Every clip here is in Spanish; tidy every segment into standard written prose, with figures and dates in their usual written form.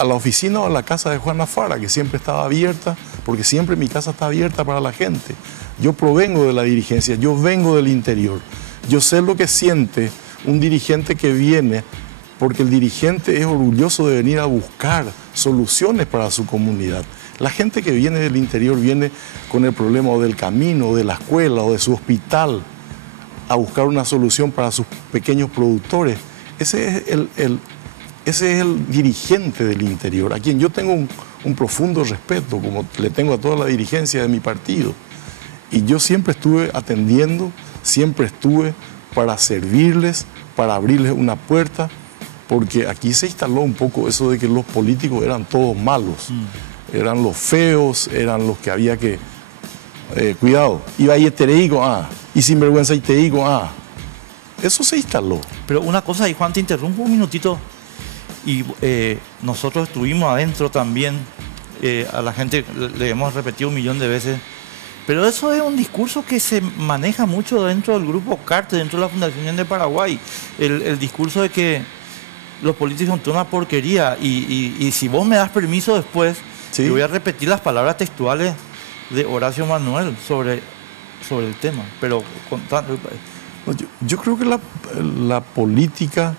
a la oficina o a la casa de Juana Fara, que siempre estaba abierta, porque siempre mi casa está abierta para la gente. Yo provengo de la dirigencia, yo vengo del interior. Yo sé lo que siente un dirigente que viene, porque el dirigente es orgulloso de venir a buscar soluciones para su comunidad. La gente que viene del interior viene con el problema o del camino, o de la escuela, o de su hospital, a buscar una solución para sus pequeños productores. Ese es el dirigente del interior, a quien yo tengo un profundo respeto, como le tengo a toda la dirigencia de mi partido. Y yo siempre estuve atendiendo, siempre estuve para servirles, para abrirles una puerta, porque aquí se instaló un poco eso de que los políticos eran todos malos, eran los feos, eran los que había que... cuidado, iba ahí te digo, y sinvergüenza y te digo, eso se instaló. Pero una cosa, y Juan, te interrumpo un minutito, y nosotros estuvimos adentro también, a la gente le hemos repetido 1 millón de veces, pero eso es un discurso que se maneja mucho dentro del grupo Cartes, dentro de la Fundación Unión de Paraguay, el discurso de que los políticos son toda una porquería, y si vos me das permiso después, ¿sí? Yo voy a repetir las palabras textuales de Horacio Manuel sobre el tema, pero yo creo que la política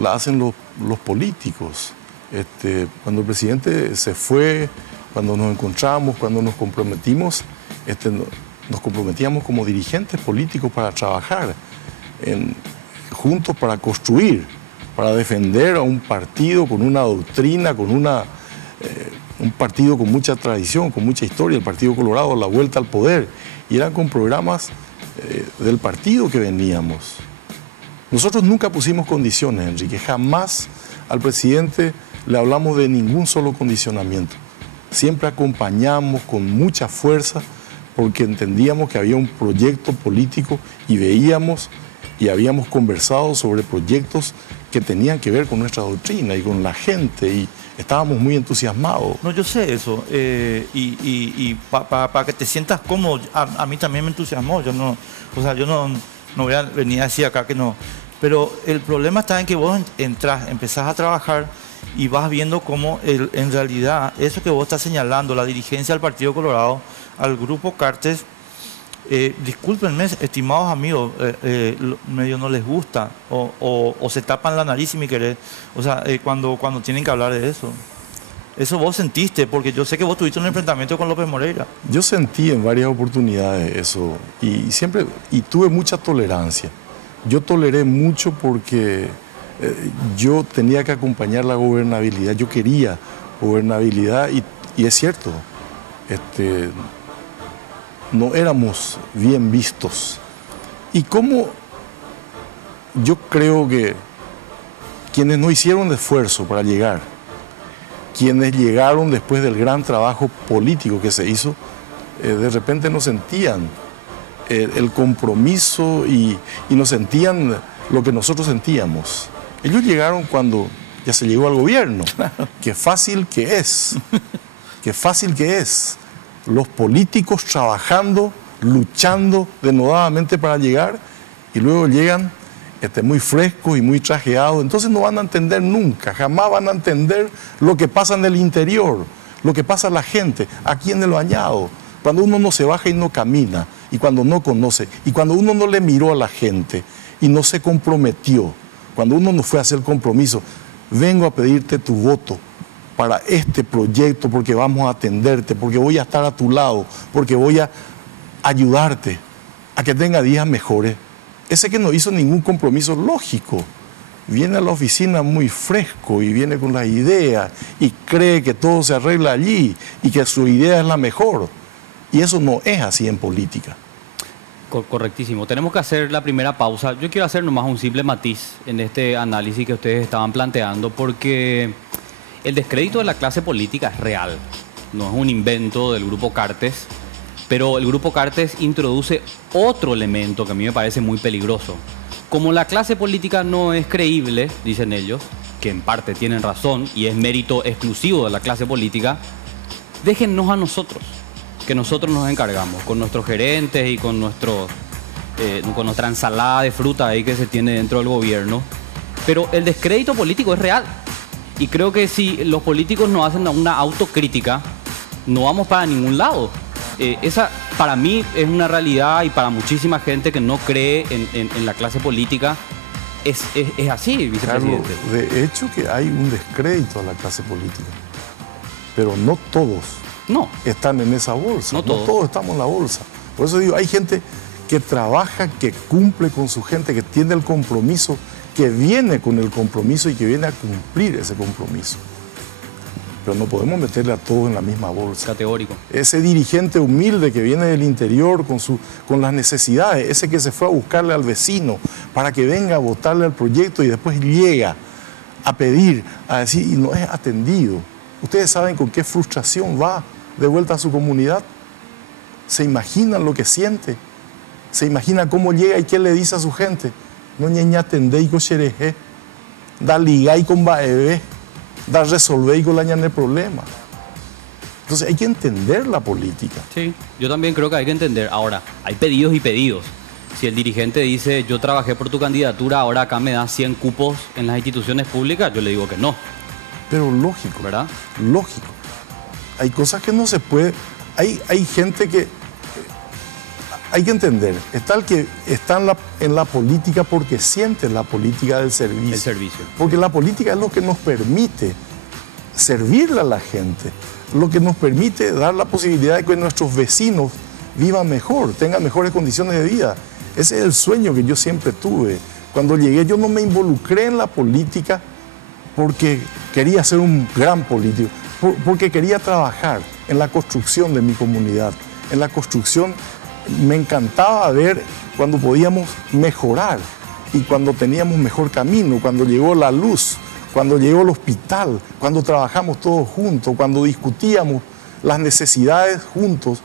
la hacen los políticos. Cuando el presidente se fue, cuando nos encontramos, cuando nos comprometimos, nos comprometíamos como dirigentes políticos para trabajar juntos para construir, para defender a un partido con una doctrina, con un partido con mucha tradición, con mucha historia, el Partido Colorado, la vuelta al poder, y eran con programas del partido que veníamos. Nosotros nunca pusimos condiciones, Enrique, jamás al presidente le hablamos de ningún solo condicionamiento. Siempre acompañamos con mucha fuerza porque entendíamos que había un proyecto político y veíamos y habíamos conversado sobre proyectos que tenían que ver con nuestra doctrina y con la gente, y estábamos muy entusiasmados. No, yo sé eso, y para que te sientas cómodo, a mí también me entusiasmó. Yo no voy a venir a decir acá que no, pero el problema está en que vos empezás a trabajar y vas viendo cómo en realidad eso que vos estás señalando, la dirigencia del Partido Colorado, al grupo Cartes, discúlpenme, estimados amigos, medio no les gusta o se tapan la nariz si me querés, o sea, cuando tienen que hablar de eso. Eso vos sentiste, porque yo sé que vos tuviste un enfrentamiento con López Moreira. Yo sentí en varias oportunidades eso, y siempre tuve mucha tolerancia. Yo toleré mucho porque yo tenía que acompañar la gobernabilidad, yo quería gobernabilidad, y es cierto, no éramos bien vistos. Y como yo creo que quienes no hicieron esfuerzo para llegar, quienes llegaron después del gran trabajo político que se hizo, de repente no sentían el compromiso y no sentían lo que nosotros sentíamos. Ellos llegaron cuando ya se llegó al gobierno. Qué fácil que es, qué fácil que es. Los políticos trabajando, luchando denodadamente para llegar, y luego llegan muy frescos y muy trajeados. Entonces no van a entender nunca, jamás van a entender lo que pasa en el interior, lo que pasa a la gente, aquí en el bañado, cuando uno no se baja y no camina, y cuando no conoce, y cuando uno no le miró a la gente y no se comprometió, cuando uno no fue a hacer compromiso, vengo a pedirte tu voto para este proyecto, porque vamos a atenderte, porque voy a estar a tu lado, porque voy a ayudarte a que tenga días mejores. Ese que no hizo ningún compromiso lógico, viene a la oficina muy fresco y viene con la idea y cree que todo se arregla allí y que su idea es la mejor. Y eso no es así en política. Correctísimo. Tenemos que hacer la primera pausa. Yo quiero hacer nomás un simple matiz en este análisis que ustedes estaban planteando, porque el descrédito de la clase política es real, no es un invento del grupo Cartes, pero el grupo Cartes introduce otro elemento que a mí me parece muy peligroso. Como la clase política no es creíble, dicen ellos, que en parte tienen razón y es mérito exclusivo de la clase política, déjennos a nosotros, que nosotros nos encargamos con nuestros gerentes y con nuestra ensalada de fruta ahí que se tiene dentro del gobierno. Pero el descrédito político es real. Y creo que si los políticos no hacen una autocrítica, no vamos para ningún lado. Esa para mí es una realidad y para muchísima gente que no cree en la clase política es así, vicepresidente. Carlos, de hecho que hay un descrédito a la clase política, pero no todos están en esa bolsa, no todos estamos en la bolsa. Por eso digo, hay gente que trabaja, que cumple con su gente, que tiene el compromiso, que viene con el compromiso y que viene a cumplir ese compromiso. Pero no podemos meterle a todos en la misma bolsa. Categórico. Ese dirigente humilde que viene del interior con las necesidades, ese que se fue a buscarle al vecino para que venga a votarle al proyecto y después llega a pedir, a decir, y no es atendido. Ustedes saben con qué frustración va de vuelta a su comunidad. ¿Se imaginan lo que siente? ¿Se imagina cómo llega y qué le dice a su gente? No ñeña atendé y cochereje, da ligay con baebe, da resolver y con la ñane problema. Entonces hay que entender la política. Sí, yo también creo que hay que entender. Ahora, hay pedidos y pedidos. Si el dirigente dice, yo trabajé por tu candidatura, ahora acá me das 100 cupos en las instituciones públicas, yo le digo que no. Pero lógico, ¿verdad? Lógico. Hay cosas que no se puede. Hay gente que... Hay que entender, está el que está en la política porque siente la política del servicio. El servicio. Porque la política es lo que nos permite servirle a la gente, lo que nos permite dar la posibilidad de que nuestros vecinos vivan mejor, tengan mejores condiciones de vida. Ese es el sueño que yo siempre tuve. Cuando llegué, yo no me involucré en la política porque quería ser un gran político, porque quería trabajar en la construcción de mi comunidad, en la construcción. Me encantaba ver cuando podíamos mejorar y cuando teníamos mejor camino, cuando llegó la luz, cuando llegó el hospital, cuando trabajamos todos juntos, cuando discutíamos las necesidades juntos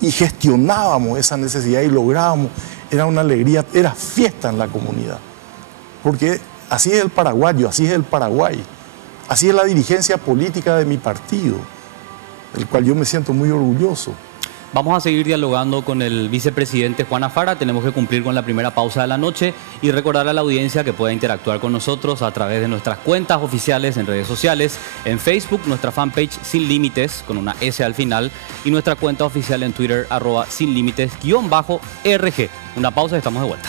y gestionábamos esa necesidad y lográbamos. Era una alegría, era fiesta en la comunidad. Porque así es el paraguayo, así es el Paraguay, así es la dirigencia política de mi partido, del cual yo me siento muy orgulloso. Vamos a seguir dialogando con el vicepresidente Juan Afara. Tenemos que cumplir con la primera pausa de la noche y recordar a la audiencia que pueda interactuar con nosotros a través de nuestras cuentas oficiales en redes sociales, en Facebook, nuestra fanpage Sin Límites, con una S al final, y nuestra cuenta oficial en Twitter, @sinlímites_RG. Una pausa y estamos de vuelta.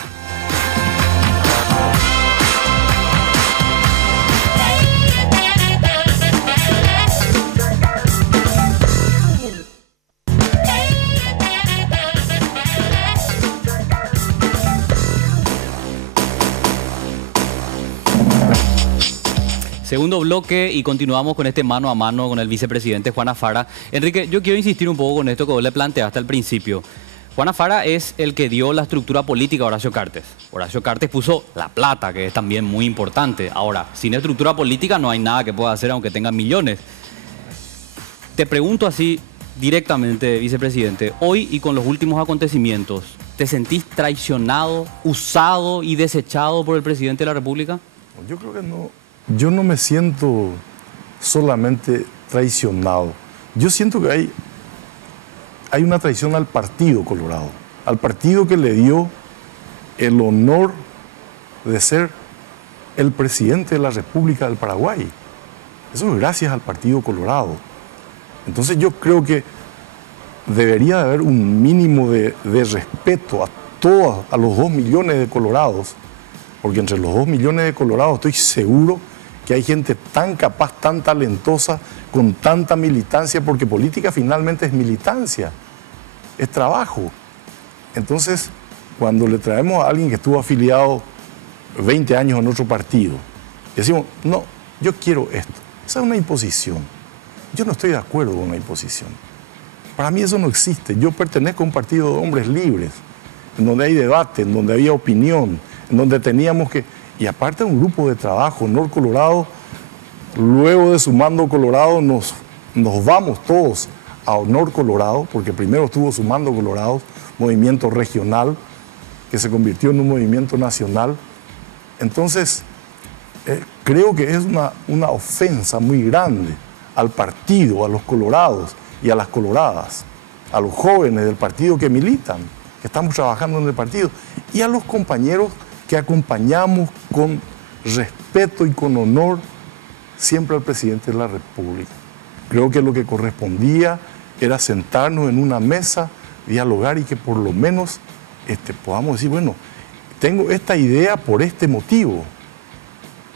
Segundo bloque y continuamos con este mano a mano con el vicepresidente Juan Afara. Enrique, yo quiero insistir un poco con esto que vos le planteaste al principio. Juan Afara es el que dio la estructura política a Horacio Cartes. Horacio Cartes puso la plata, que es también muy importante. Ahora, sin estructura política no hay nada que pueda hacer aunque tenga millones. Te pregunto así directamente, vicepresidente, hoy y con los últimos acontecimientos, ¿te sentís traicionado, usado y desechado por el presidente de la República? Yo creo que no. Yo no me siento solamente traicionado. Yo siento que hay una traición al Partido Colorado, al partido que le dio el honor de ser el presidente de la República del Paraguay. Eso es gracias al Partido Colorado. Entonces yo creo que debería de haber un mínimo de respeto a los 2 millones de colorados, porque entre los 2 millones de colorados estoy seguro que hay gente tan capaz, tan talentosa, con tanta militancia, porque política finalmente es militancia, es trabajo. Entonces, cuando le traemos a alguien que estuvo afiliado 20 años en otro partido, decimos, no, yo quiero esto. Esa es una imposición. Yo no estoy de acuerdo con una imposición. Para mí eso no existe. Yo pertenezco a un partido de hombres libres, en donde hay debate, en donde había opinión, en donde teníamos que... Y aparte un grupo de trabajo, Honor Colorado, luego de Sumando Colorado nos vamos todos a Honor Colorado, porque primero estuvo Sumando Colorado, movimiento regional, que se convirtió en un movimiento nacional. Entonces, creo que es una ofensa muy grande al partido, a los colorados y a las coloradas, a los jóvenes del partido que militan, que estamos trabajando en el partido, y a los compañeros que acompañamos con respeto y con honor siempre al presidente de la República. Creo que lo que correspondía era sentarnos en una mesa, dialogar y que por lo menos podamos decir, bueno, tengo esta idea por este motivo,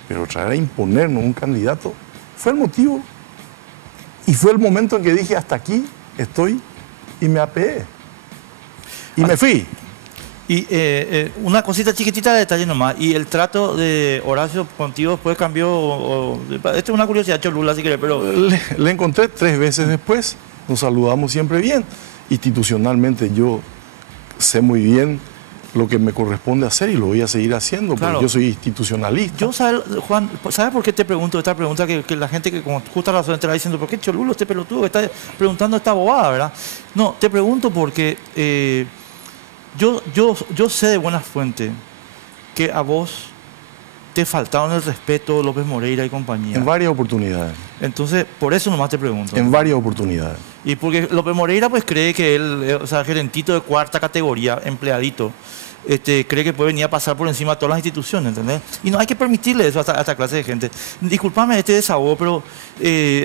pero traer a imponernos un candidato fue el motivo y fue el momento en que dije, hasta aquí estoy, y me apeé y me fui. Y una cosita chiquitita de detalle nomás. ¿Y el trato de Horacio contigo después cambió? Esta es una curiosidad, Cholula, si querés, pero... Le encontré 3 veces después. Nos saludamos siempre bien. Institucionalmente yo sé muy bien lo que me corresponde hacer y lo voy a seguir haciendo, Claro. porque yo soy institucionalista. Yo, Juan, ¿sabes por qué te pregunto esta pregunta? Que la gente que con justa razón estará diciendo, ¿por qué Cholulo, este pelotudo que está preguntando esta bobada, verdad? No, te pregunto porque yo sé de buena fuente que a vos te faltaron el respeto López Moreira y compañía. En varias oportunidades. Entonces, por eso nomás te pregunto. En varias oportunidades. Y porque López Moreira pues cree que él, o sea, gerentito de 4ª categoría, empleadito, cree que puede venir a pasar por encima de todas las instituciones, ¿entendés? Y no hay que permitirle eso a esta clase de gente. Disculpame este desahogo, pero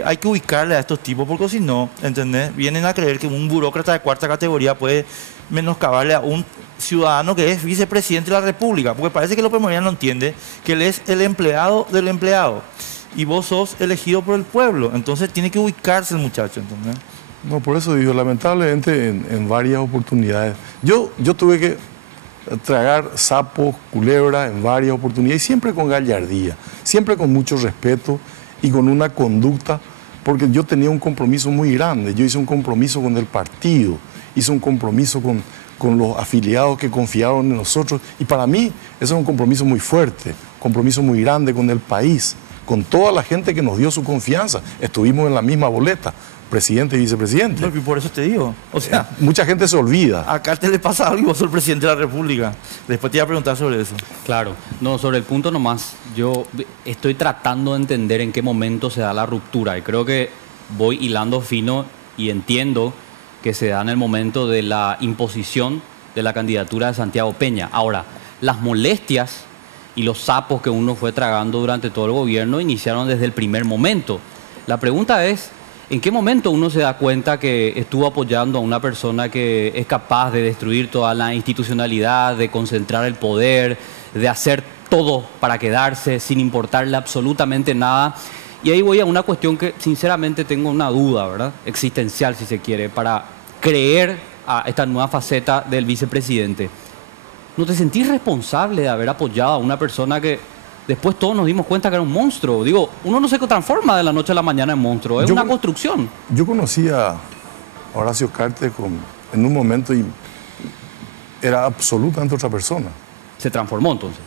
hay que ubicarle a estos tipos, porque si no, ¿entendés? Vienen a creer que un burócrata de 4ª categoría puede menoscabarle a un ciudadano que es vicepresidente de la República, porque parece que López Moreira no entiende que él es el empleado del empleado y vos sos elegido por el pueblo, entonces tiene que ubicarse el muchacho, ¿entendés? No, por eso digo, lamentablemente en varias oportunidades. Yo tuve que tragar sapos, culebras en varias oportunidades y siempre con gallardía, siempre con mucho respeto y con una conducta, porque yo tenía un compromiso muy grande. Yo hice un compromiso con el partido, hice un compromiso con los afiliados que confiaron en nosotros y para mí ese es un compromiso muy fuerte, un compromiso muy grande con el país, con toda la gente que nos dio su confianza. Estuvimos en la misma boleta, presidente y vicepresidente. No, y por eso te digo, o sea, mucha gente se olvida. acá te le pasa algo y vos sos el presidente de la República. Después te iba a preguntar sobre eso. Claro, no, sobre el punto nomás, yo estoy tratando de entender en qué momento se da la ruptura y creo que voy hilando fino y entiendo que se da en el momento de la imposición de la candidatura de Santiago Peña. Ahora, las molestias y los sapos que uno fue tragando durante todo el gobierno iniciaron desde el primer momento. La pregunta es, ¿en qué momento uno se da cuenta que estuvo apoyando a una persona que es capaz de destruir toda la institucionalidad, de concentrar el poder, de hacer todo para quedarse sin importarle absolutamente nada? Y ahí voy a una cuestión que sinceramente tengo una duda, ¿verdad? Existencial, si se quiere, para creer a esta nueva faceta del vicepresidente. ¿No te sentís responsable de haber apoyado a una persona que después todos nos dimos cuenta que era un monstruo? Digo, uno no se transforma de la noche a la mañana en monstruo, es una construcción. Yo conocí a Horacio Cartes en un momento y era absolutamente otra persona. Se transformó entonces.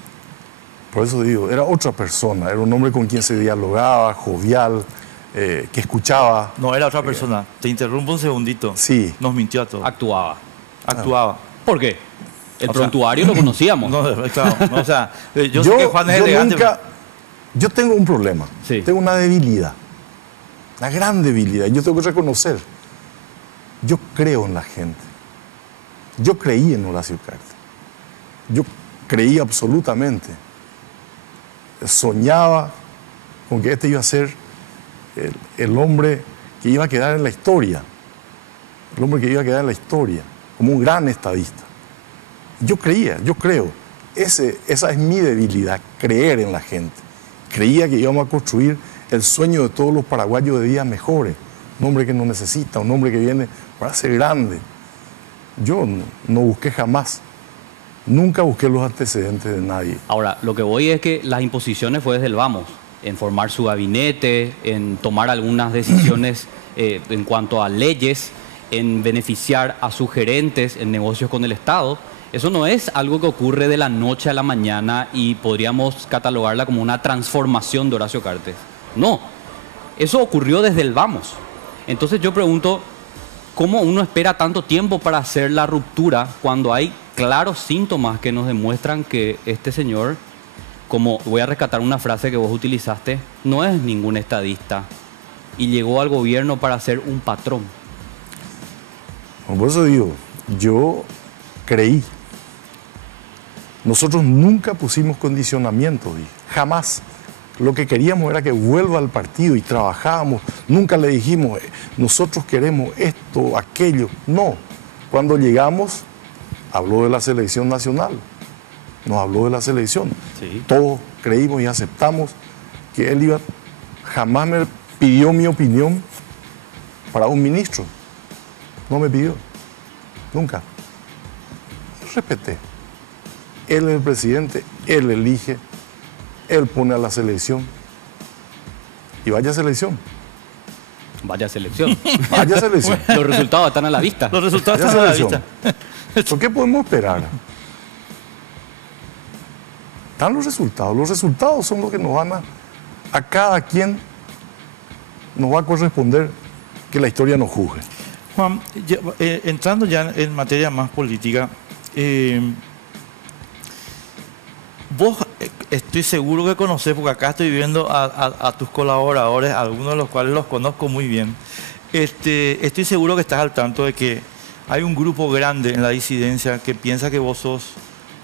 Por eso digo, era otra persona, era un hombre con quien se dialogaba, jovial, que escuchaba. No, era otra persona. Te interrumpo un segundito. Sí. Nos mintió a todos. Actuaba. Actuaba. ¿Por qué? El O sea, prontuario lo conocíamos. No, claro. No, o sea, yo sé que Juan es elegante. Yo tengo un problema. Sí. Tengo una debilidad. Una gran debilidad. Yo tengo que reconocer. Yo creo en la gente. Yo creí en Horacio Cartes. Yo creí absolutamente. Soñaba con que este iba a ser el hombre que iba a quedar en la historia. El hombre que iba a quedar en la historia. Como un gran estadista. Yo creía, yo creo. Esa es mi debilidad, creer en la gente. Creía que íbamos a construir el sueño de todos los paraguayos de días mejores. Un hombre que no necesita, un hombre que viene para ser grande. Yo no busqué jamás. Nunca busqué los antecedentes de nadie. Ahora, lo que voy es que las imposiciones fue desde el vamos, en formar su gabinete, en tomar algunas decisiones en cuanto a leyes, en beneficiar a sus gerentes en negocios con el Estado. Eso no es algo que ocurre de la noche a la mañana y podríamos catalogarla como una transformación de Horacio Cartes. No, eso ocurrió desde el vamos. Entonces yo pregunto, ¿cómo uno espera tanto tiempo para hacer la ruptura cuando hay claros síntomas que nos demuestran que este señor, como voy a rescatar una frase que vos utilizaste, no es ningún estadista y llegó al gobierno para ser un patrón? Por eso digo, yo creí. Nosotros nunca pusimos condicionamientos, jamás. Lo que queríamos era que vuelva al partido y trabajábamos. Nunca le dijimos, nosotros queremos esto, aquello. No. Cuando llegamos, habló de la selección nacional. Nos habló de la selección. Sí. Todos creímos y aceptamos que él iba. Jamás me pidió mi opinión para un ministro. No me pidió. Nunca. Respeté. Él es el presidente, él elige, él pone a la selección. Y vaya selección. Vaya selección. Vaya selección. Los resultados están a la vista. Los resultados Vaya están a la selección. vista. ¿Por qué podemos esperar? Están los resultados. Los resultados son los que nos van a cada quien nos va a corresponder que la historia nos juzgue. Juan, entrando ya en materia más política, vos estoy seguro que conocés, porque acá estoy viendo a tus colaboradores, algunos de los cuales los conozco muy bien. Estoy seguro que estás al tanto de que hay un grupo grande en la disidencia que piensa que vos sos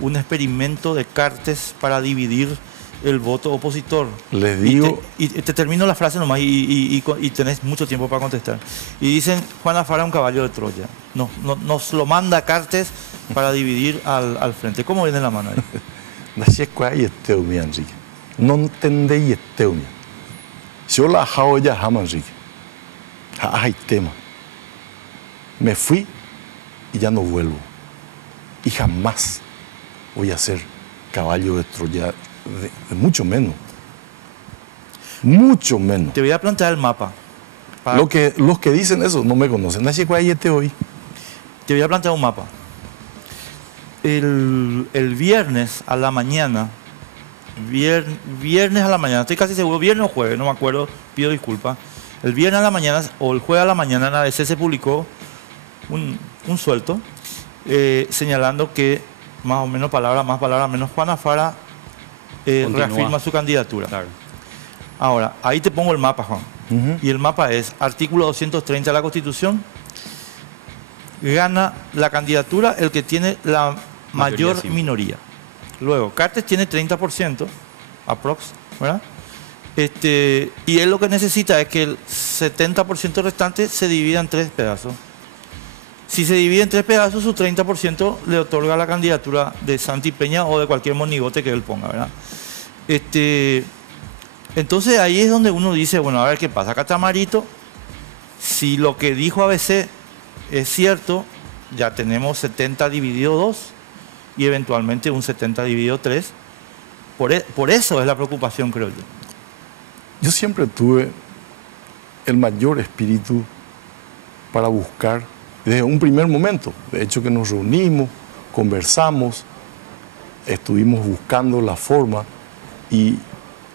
un experimento de Cartes para dividir el voto opositor. Les digo... Y te termino la frase nomás y tenés mucho tiempo para contestar. Y dicen, Juana Fara es un caballo de Troya. Nos lo manda Cartes para dividir al frente. ¿Cómo viene la mano ahí? Enrique. No entendéis este. Yo la hago ya jamás, Enrique. Hay tema. Me fui y ya no vuelvo. Y jamás voy a ser caballo de Troya. De mucho menos. Mucho menos. Te voy a plantear el mapa. Los que dicen eso no me conocen. Hoy. Te voy a plantear un mapa. El viernes a la mañana, viernes a la mañana, estoy casi seguro, viernes o jueves, no me acuerdo, pido disculpas. El viernes a la mañana o el jueves a la mañana en ABC se publicó un suelto señalando que, más o menos, palabra más, palabra menos, Juana Fara reafirma su candidatura. Claro. Ahora, ahí te pongo el mapa, Juan. Y el mapa es artículo 230 de la Constitución. Gana la candidatura el que tiene la mayor minoría. Luego, Cartes tiene 30%, aprox, ¿verdad? Y él lo que necesita es que el 70% restante se divida en 3 pedazos. Si se divide en 3 pedazos, su 30% le otorga la candidatura de Santi Peña o de cualquier monigote que él ponga, ¿verdad? Entonces ahí es donde uno dice, bueno, a ver qué pasa. Acá está Marito. Si lo que dijo ABC es cierto, ya tenemos 70 dividido 2 y eventualmente un 70 dividido 3. Por eso es la preocupación, creo yo. Yo siempre tuve el mayor espíritu para buscar, desde un primer momento, de hecho que nos reunimos, conversamos, estuvimos buscando la forma y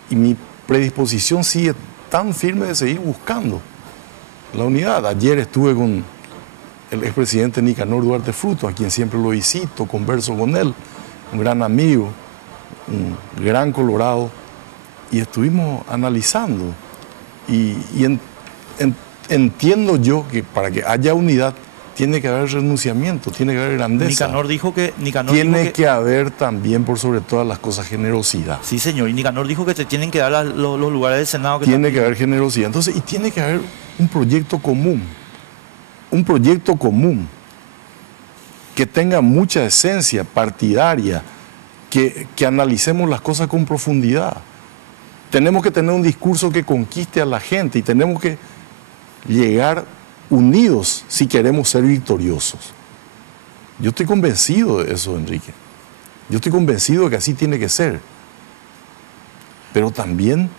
mi predisposición sigue tan firme de seguir buscando la unidad. Ayer estuve con el expresidente Nicanor Duarte Fruto, a quien siempre lo visito, converso con él, un gran amigo, un gran colorado, y estuvimos analizando. Entiendo yo que para que haya unidad tiene que haber renunciamiento, tiene que haber grandeza. Nicanor dijo que tiene que haber también, por sobre todas las cosas, generosidad. Sí, señor, y Nicanor dijo que te tienen que dar los lugares del Senado. Tiene que haber generosidad. Entonces, y tiene que haber un proyecto común. Un proyecto común que tenga mucha esencia partidaria, que analicemos las cosas con profundidad. Tenemos que tener un discurso que conquiste a la gente y tenemos que llegar unidos si queremos ser victoriosos. Yo estoy convencido de eso, Enrique. Yo estoy convencido de que así tiene que ser. Pero también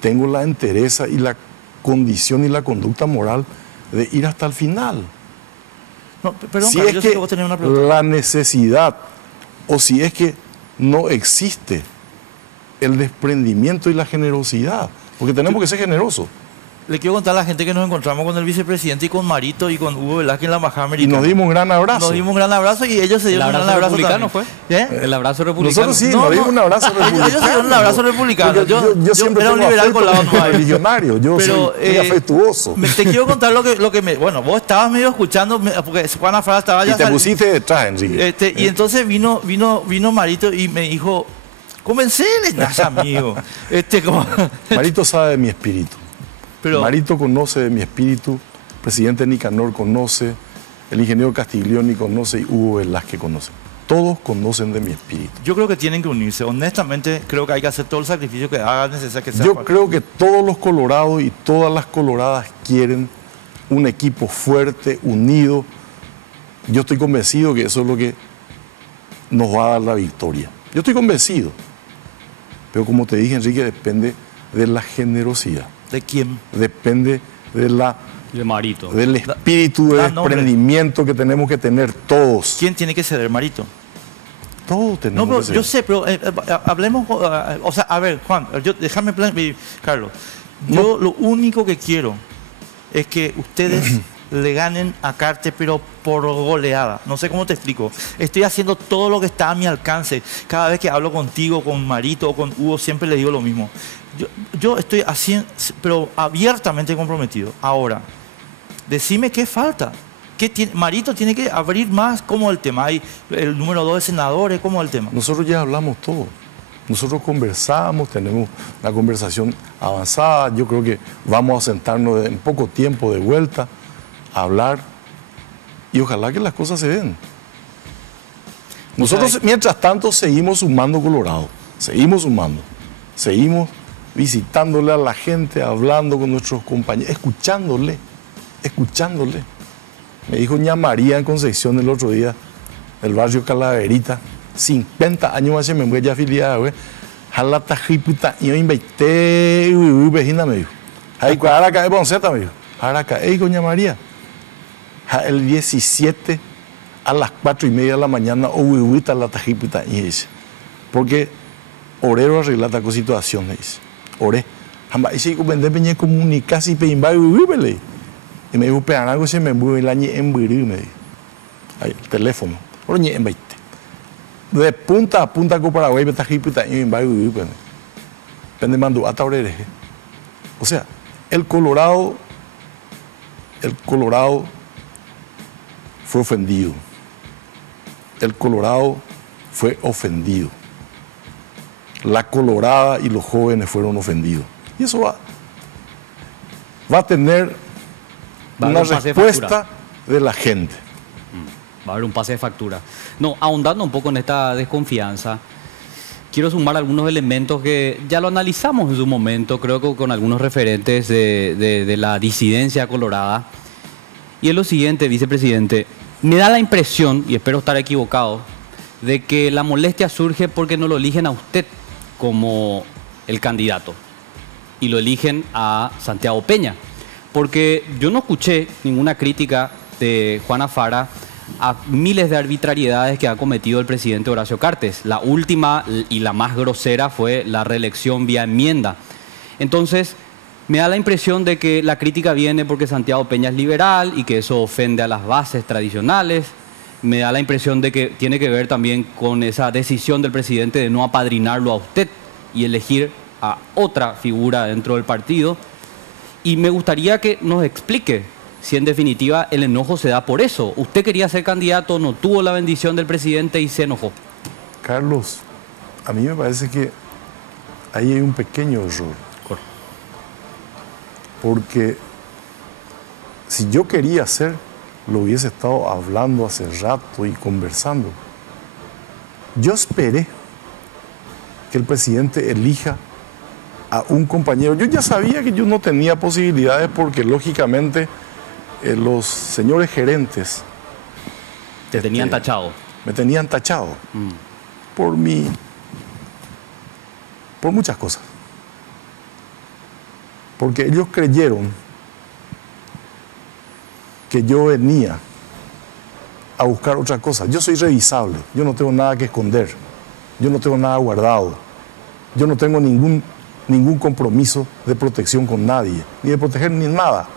tengo la entereza y la condición y la conducta moral de ir hasta el final. No, perdón, si Carlos, es yo que sí que vos tenés una pregunta. la necesidad o si es que no existe el desprendimiento y la generosidad, porque tenemos que ser generosos. Le quiero contar a la gente que nos encontramos con el vicepresidente y con Marito y con Hugo Velázquez en la embajada Y americana. nos dimos un gran abrazo. Nos dimos un gran abrazo y ellos se dieron un gran abrazo republicano también. fue. El abrazo republicano. Nosotros sí, nos dimos un abrazo republicano. Ellos se dieron un abrazo republicano. Yo siempre era un tengo liberal afecto colado como nomás. religionario, yo soy muy afectuoso. Te quiero contar lo que me... Bueno, vos estabas medio escuchando, porque Juana Fara estaba ya... Y te pusiste detrás, Enrique. Y entonces vino Marito y me dijo, Convencele, Naya, amigo. Como... Marito sabe de mi espíritu. Pero... Marito conoce de mi espíritu, el presidente Nicanor conoce, el ingeniero Castiglioni conoce y Hugo Velázquez conoce. Todos conocen de mi espíritu. Yo creo que tienen que unirse. Honestamente, creo que hay que hacer todo el sacrificio que haga necesario que sea. Yo creo que todos los colorados y todas las coloradas quieren un equipo fuerte, unido. Yo estoy convencido que eso es lo que nos va a dar la victoria. Yo estoy convencido. Pero como te dije, Enrique, depende de la generosidad. ¿De quién? Depende de Marito. del espíritu de desprendimiento que tenemos que tener todos. ¿Quién tiene que ceder, Marito? Todos tenemos no, pero que ceder. yo sé, pero hablemos, o sea, a ver, Juan, déjame, Carlos, yo lo único que quiero es que ustedes le ganen a Cartes, pero por goleada. No sé cómo te explico. Estoy haciendo todo lo que está a mi alcance. Cada vez que hablo contigo, con Marito o con Hugo, siempre le digo lo mismo. Yo estoy haciendo, pero abiertamente comprometido. Ahora, decime qué falta. Marito tiene que abrir más, ¿cómo el tema? Hay el número 2 de senadores, ¿cómo el tema? Nosotros ya hablamos todo. Nosotros conversamos, tenemos una conversación avanzada. Yo creo que vamos a sentarnos en poco tiempo de vuelta a hablar y ojalá que las cosas se den. Nosotros, mientras tanto, seguimos sumando Colorado. Seguimos sumando. Seguimos visitándole a la gente, hablando con nuestros compañeros, escuchándole. Me dijo ña María en Concepción el otro día, del barrio Calaverita, 50 años más me voy a afiliar, güey. Jala tajiputa, yo invité, vecina me dijo. Ahí, ahora cae Ponceta, me dijo. Ahora cae, ña María. El 17 a las 4:30 de la mañana, o la tajiputa, y dice. Porque orero arregla esta situación, me dice. Oré. Jamba, y si vende peña comunica, si peimba, y me dijo, pean algo se me mueve el año en Burí, me dijo. Ahí, el teléfono. Oye, en 20. De punta a punta con Paraguay, me está jiputa, y en Burí, pues. Pende mandó hasta orere. O sea, el Colorado fue ofendido. El Colorado fue ofendido. La colorada y los jóvenes fueron ofendidos. Y eso va a tener una respuesta de la gente. Va a haber un pase de factura. No, ahondando un poco en esta desconfianza, quiero sumar algunos elementos que ya lo analizamos en su momento, creo que con algunos referentes de la disidencia colorada. Y es lo siguiente, vicepresidente. Me da la impresión, y espero estar equivocado, de que la molestia surge porque no lo eligen a usted como el candidato y lo eligen a Santiago Peña. Porque yo no escuché ninguna crítica de Juana Fara a miles de arbitrariedades que ha cometido el presidente Horacio Cartes. La última y la más grosera fue la reelección vía enmienda. Entonces, me da la impresión de que la crítica viene porque Santiago Peña es liberal y que eso ofende a las bases tradicionales. Me da la impresión de que tiene que ver también con esa decisión del presidente de no apadrinarlo a usted y elegir a otra figura dentro del partido. Y me gustaría que nos explique si en definitiva el enojo se da por eso. Usted quería ser candidato, no tuvo la bendición del presidente y se enojó. Carlos, a mí me parece que ahí hay un pequeño error. Porque si yo quería ser, lo hubiese estado hablando hace rato y conversando. Yo esperé que el presidente elija a un compañero. Yo ya sabía que yo no tenía posibilidades porque lógicamente los señores gerentes te tenían tachado. Me tenían tachado por muchas cosas. Porque ellos creyeron que yo venía a buscar otra cosa. Yo soy revisable, yo no tengo nada que esconder, yo no tengo nada guardado, yo no tengo ningún compromiso de protección con nadie, ni de proteger ni nada.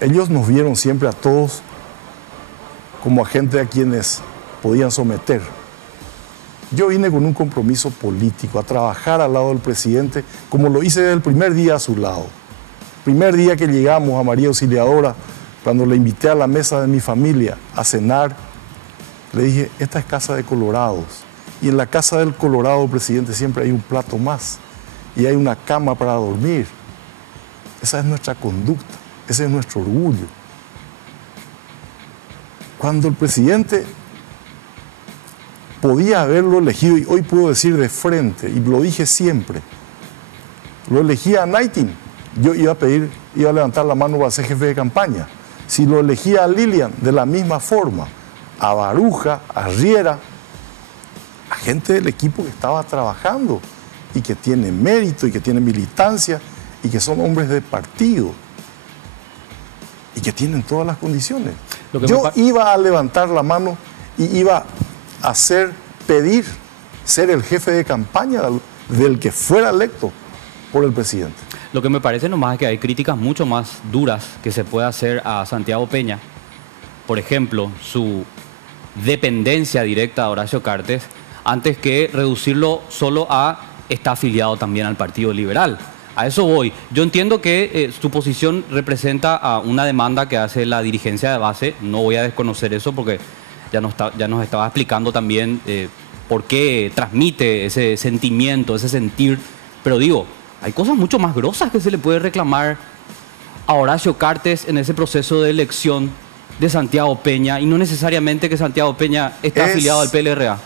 Ellos nos vieron siempre a todos como a gente a quienes podían someter. Yo vine con un compromiso político, a trabajar al lado del presidente, como lo hice desde el primer día a su lado. Primer día que llegamos a María Auxiliadora, cuando le invité a la mesa de mi familia a cenar, le dije, esta es casa de colorados, Y en la casa del Colorado, presidente, siempre hay un plato más y hay una cama para dormir. Esa es nuestra conducta, ese es nuestro orgullo. Cuando el presidente podía haberlo elegido, y hoy puedo decir de frente, y lo dije siempre, lo elegía a Naitin, yo iba a levantar la mano para ser jefe de campaña. Si lo elegía a Lilian, de la misma forma, a Baruja, a Riera, a gente del equipo que estaba trabajando y que tiene mérito y que tiene militancia y que son hombres de partido y que tienen todas las condiciones. Yo iba a levantar la mano y iba a pedir ser el jefe de campaña del que fuera electo por el presidente. Lo que me parece nomás es que hay críticas mucho más duras que se puede hacer a Santiago Peña. Por ejemplo, su dependencia directa a Horacio Cartes, antes que reducirlo solo a está afiliado también al Partido Liberal. A eso voy. Yo entiendo que su posición representa a una demanda que hace la dirigencia de base. No voy a desconocer eso porque ya nos estaba explicando también por qué transmite ese sentimiento, ese sentir. Pero digo, hay cosas mucho más grosas que se le puede reclamar a Horacio Cartes en ese proceso de elección de Santiago Peña, y no necesariamente que Santiago Peña está afiliado al PLRA.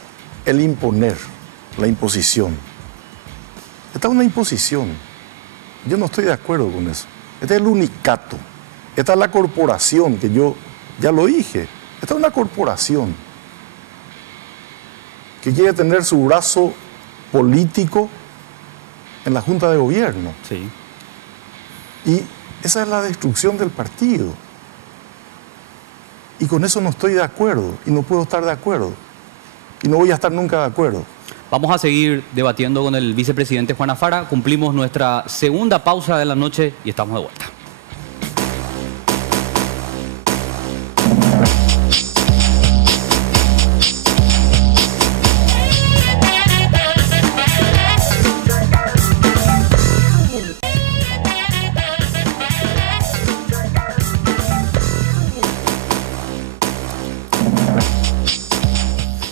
El imponer, la imposición. Esta es una imposición. Yo no estoy de acuerdo con eso. Este es el unicato. Esta es la corporación que yo ya lo dije. Esta es una corporación que quiere tener su brazo político en la Junta de Gobierno. Sí. Y esa es la destrucción del partido. Y con eso no estoy de acuerdo y no puedo estar de acuerdo. Y no voy a estar nunca de acuerdo. Vamos a seguir debatiendo con el vicepresidente Juan Afara. Cumplimos nuestra segunda pausa de la noche y estamos de vuelta.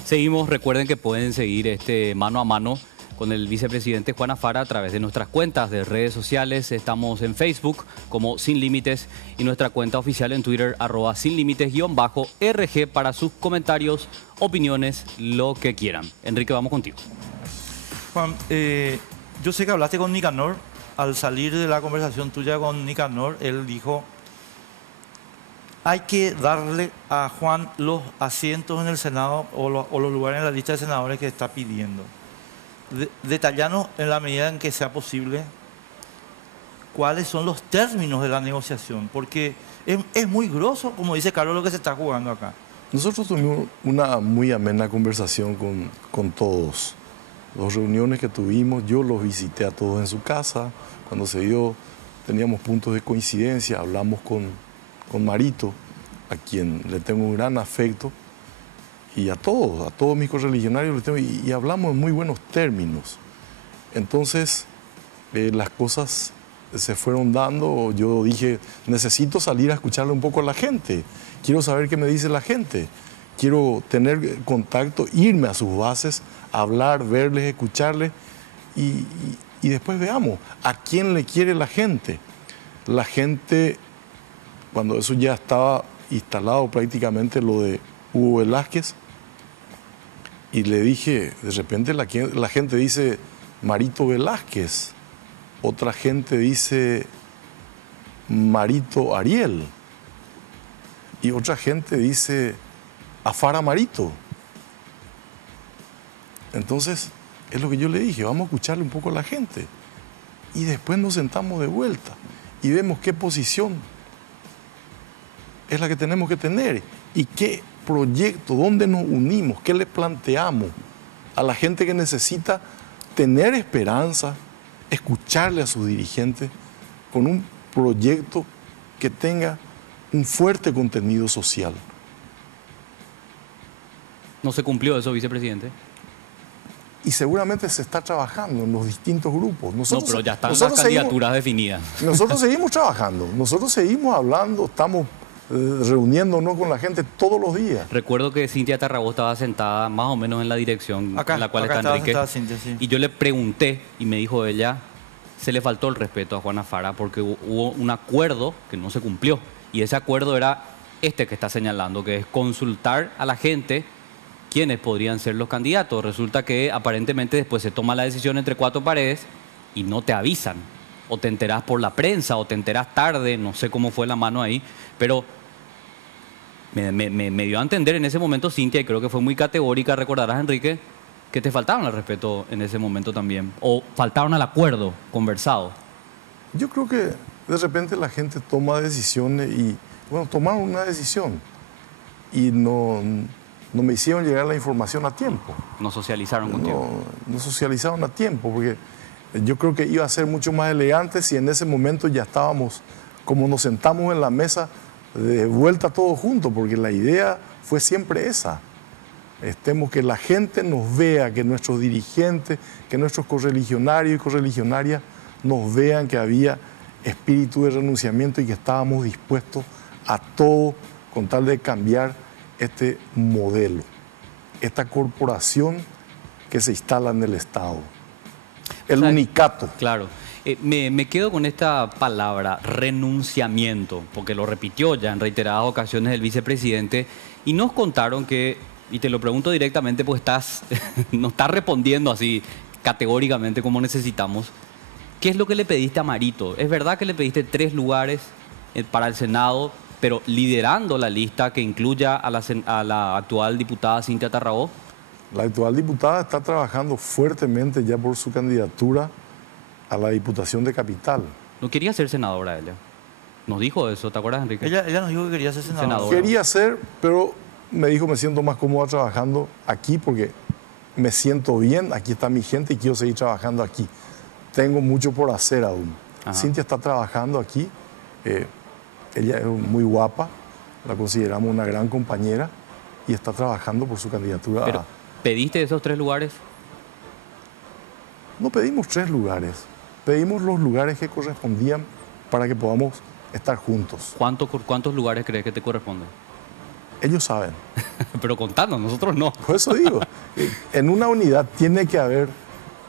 Seguimos, recuerden que pueden seguir este mano a mano con el vicepresidente Juan Afara a través de nuestras cuentas de redes sociales. Estamos en Facebook como Sin Límites y nuestra cuenta oficial en Twitter @sinlímites_RG para sus comentarios, opiniones, lo que quieran. Enrique, vamos contigo. Juan, yo sé que hablaste con Nicanor. Al salir de la conversación tuya con Nicanor, él dijo: hay que darle a Juan los asientos en el Senado o los lugares en la lista de senadores que está pidiendo. Detallanos en la medida en que sea posible cuáles son los términos de la negociación, porque es muy grosso, como dice Carlos, lo que se está jugando acá. Nosotros tuvimos una muy amena conversación con todos. Las reuniones que tuvimos, yo los visité a todos en su casa. Cuando se dio, teníamos puntos de coincidencia, hablamos con Marito, a quien le tengo un gran afecto, y a todos mis correligionarios les tengo, y hablamos en muy buenos términos. Entonces, las cosas se fueron dando. Yo dije, necesito salir a escucharle un poco a la gente, quiero saber qué me dice la gente, quiero tener contacto, irme a sus bases, hablar, verles, escucharles, y después veamos a quién le quiere la gente. La gente, cuando eso ya estaba instalado prácticamente, lo de Hugo Velázquez, y le dije, de repente la gente dice Marito Velázquez, otra gente dice Marito Ariel, y otra gente dice Afara Marito. Entonces, es lo que yo le dije, vamos a escucharle un poco a la gente, y después nos sentamos de vuelta y vemos qué posición es la que tenemos que tener y qué proyecto, dónde nos unimos, qué le planteamos a la gente que necesita tener esperanza, escucharle a sus dirigentes con un proyecto que tenga un fuerte contenido social. ¿No se cumplió eso, vicepresidente? Y seguramente se está trabajando en los distintos grupos. No, pero ya están las candidaturas definidas. Nosotros seguimos trabajando, nosotros seguimos hablando, estamos reuniéndonos con la gente todos los días. Recuerdo que Cintia Tarragó estaba sentada más o menos en la dirección Acá, en la cual acá está estaba Enrique. sentada Cintia, sí. Y yo le pregunté y me dijo ella, se le faltó el respeto a Juana Fara porque hubo un acuerdo que no se cumplió. Y ese acuerdo era este que está señalando, que es consultar a la gente quiénes podrían ser los candidatos. Resulta que aparentemente después se toma la decisión entre cuatro paredes y no te avisan. O te enterás por la prensa o te enterás tarde, no sé cómo fue la mano ahí, pero me dio a entender en ese momento Cintia, y creo que fue muy categórica, recordarás Enrique, que te faltaron al respeto en ese momento también, o faltaron al acuerdo conversado. Yo creo que de repente la gente toma decisiones y, bueno, tomaron una decisión y no me hicieron llegar la información a tiempo. No socializaron contigo. No socializaron a tiempo, porque yo creo que iba a ser mucho más elegante si en ese momento ya estábamos, como nos sentamos en la mesa, de vuelta todos juntos, porque la idea fue siempre esa. Que la gente nos vea, que nuestros dirigentes, que nuestros correligionarios y correligionarias nos vean que había espíritu de renunciamiento y que estábamos dispuestos a todo con tal de cambiar este modelo, esta corporación que se instala en el Estado, el unicato. Claro. Me quedo con esta palabra, renunciamiento, porque lo repitió ya en reiteradas ocasiones el vicepresidente, y nos contaron que, y te lo pregunto directamente, pues no estás respondiendo así categóricamente como necesitamos. ¿Qué es lo que le pediste a Marito? ¿Es verdad que le pediste 3 lugares para el Senado, pero liderando la lista que incluya a la actual diputada Cintia Tarragó? La actual diputada está trabajando fuertemente ya por su candidatura a la Diputación de Capital. No quería ser senadora ella. Nos dijo eso, ¿te acuerdas, Enrique? Ella nos dijo que quería ser senadora. Quería ser, pero me dijo, me siento más cómoda trabajando aquí porque me siento bien, aquí está mi gente y quiero seguir trabajando aquí. Tengo mucho por hacer aún. Ajá. Cintia está trabajando aquí, ella es muy guapa, la consideramos una gran compañera y está trabajando por su candidatura. Pero, ¿pediste esos 3 lugares? No pedimos 3 lugares, pedimos los lugares que correspondían para que podamos estar juntos. ¿Cuántos lugares crees que te corresponden? Ellos saben. Pero contanos, nosotros no. Por eso digo, en una unidad tiene que haber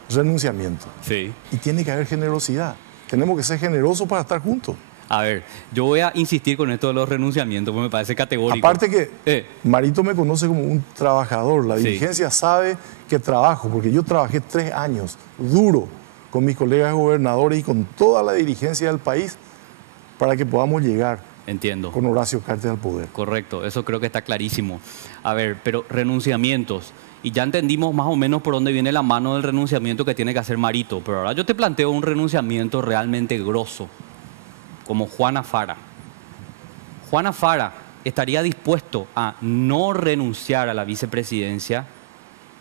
renunciamiento. Sí. Y tiene que haber generosidad. Tenemos que ser generosos para estar juntos. A ver, yo voy a insistir con esto de los renunciamientos, porque me parece categórico. Aparte que Marito me conoce como un trabajador. La dirigencia sabe que trabajo, porque yo trabajé 3 años duro con mis colegas gobernadores y con toda la dirigencia del país para que podamos llegar. Entiendo. Con Horacio Cartes al poder. Correcto, eso creo que está clarísimo. A ver, pero renunciamientos. Y ya entendimos más o menos por dónde viene la mano del renunciamiento que tiene que hacer Marito. Pero ahora yo te planteo un renunciamiento realmente grosso, como Juana Fara. Juana Fara estaría dispuesto a no renunciar a la vicepresidencia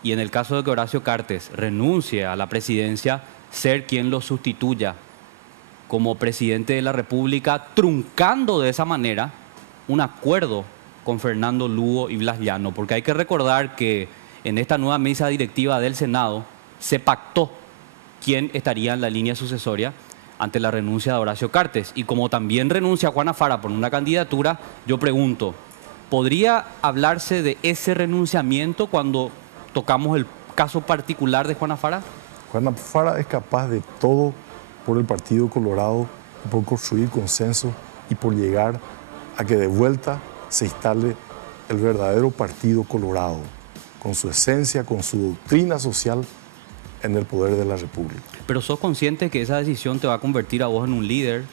y en el caso de que Horacio Cartes renuncie a la presidencia, ser quien lo sustituya como presidente de la República, truncando de esa manera un acuerdo con Fernando Lugo y Blas Llano, porque hay que recordar que en esta nueva mesa directiva del Senado se pactó quién estaría en la línea sucesoria ante la renuncia de Horacio Cartes. Y como también renuncia Juana Fara por una candidatura, yo pregunto, ¿podría hablarse de ese renunciamiento cuando tocamos el caso particular de Juana Fara? Juana Fara es capaz de todo por el Partido Colorado, por construir consenso y por llegar a que de vuelta se instale el verdadero Partido Colorado, con su esencia, con su doctrina social en el poder de la República. Pero sos consciente que esa decisión te va a convertir a vos en un líder,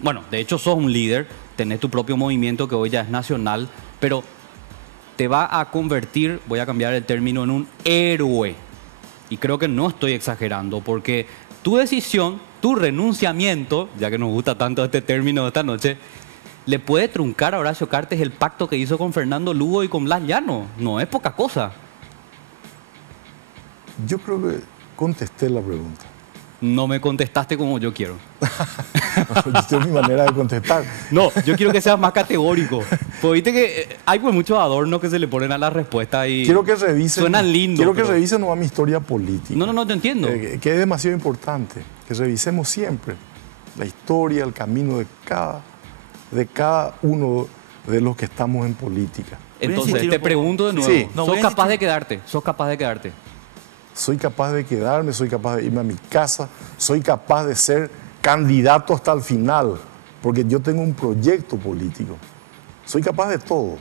bueno, de hecho sos un líder, tenés tu propio movimiento que hoy ya es nacional, pero te va a convertir, voy a cambiar el término, en un héroe. Y creo que no estoy exagerando, porque tu decisión, tu renunciamiento, ya que nos gusta tanto este término de esta noche, le puede truncar a Horacio Cartes el pacto que hizo con Fernando Lugo y con Blas Llano. No es poca cosa. Yo creo que contesté la pregunta. No me contestaste como yo quiero. Yo tengo mi manera de contestar. No, yo quiero que seas más categórico. Pues viste que hay pues muchos adornos que se le ponen a la respuesta y quiero que revisen, suenan lindos. Quiero que revisen nomás mi historia política. No, te entiendo. Que es demasiado importante. Que revisemos siempre la historia, el camino de cada uno de los que estamos en política. Entonces, te pregunto de nuevo, Sí. ¿sos capaz de quedarte? ¿Sos capaz de quedarte? Soy capaz de quedarme, soy capaz de irme a mi casa, soy capaz de ser candidato hasta el final, porque yo tengo un proyecto político. Soy capaz de todo.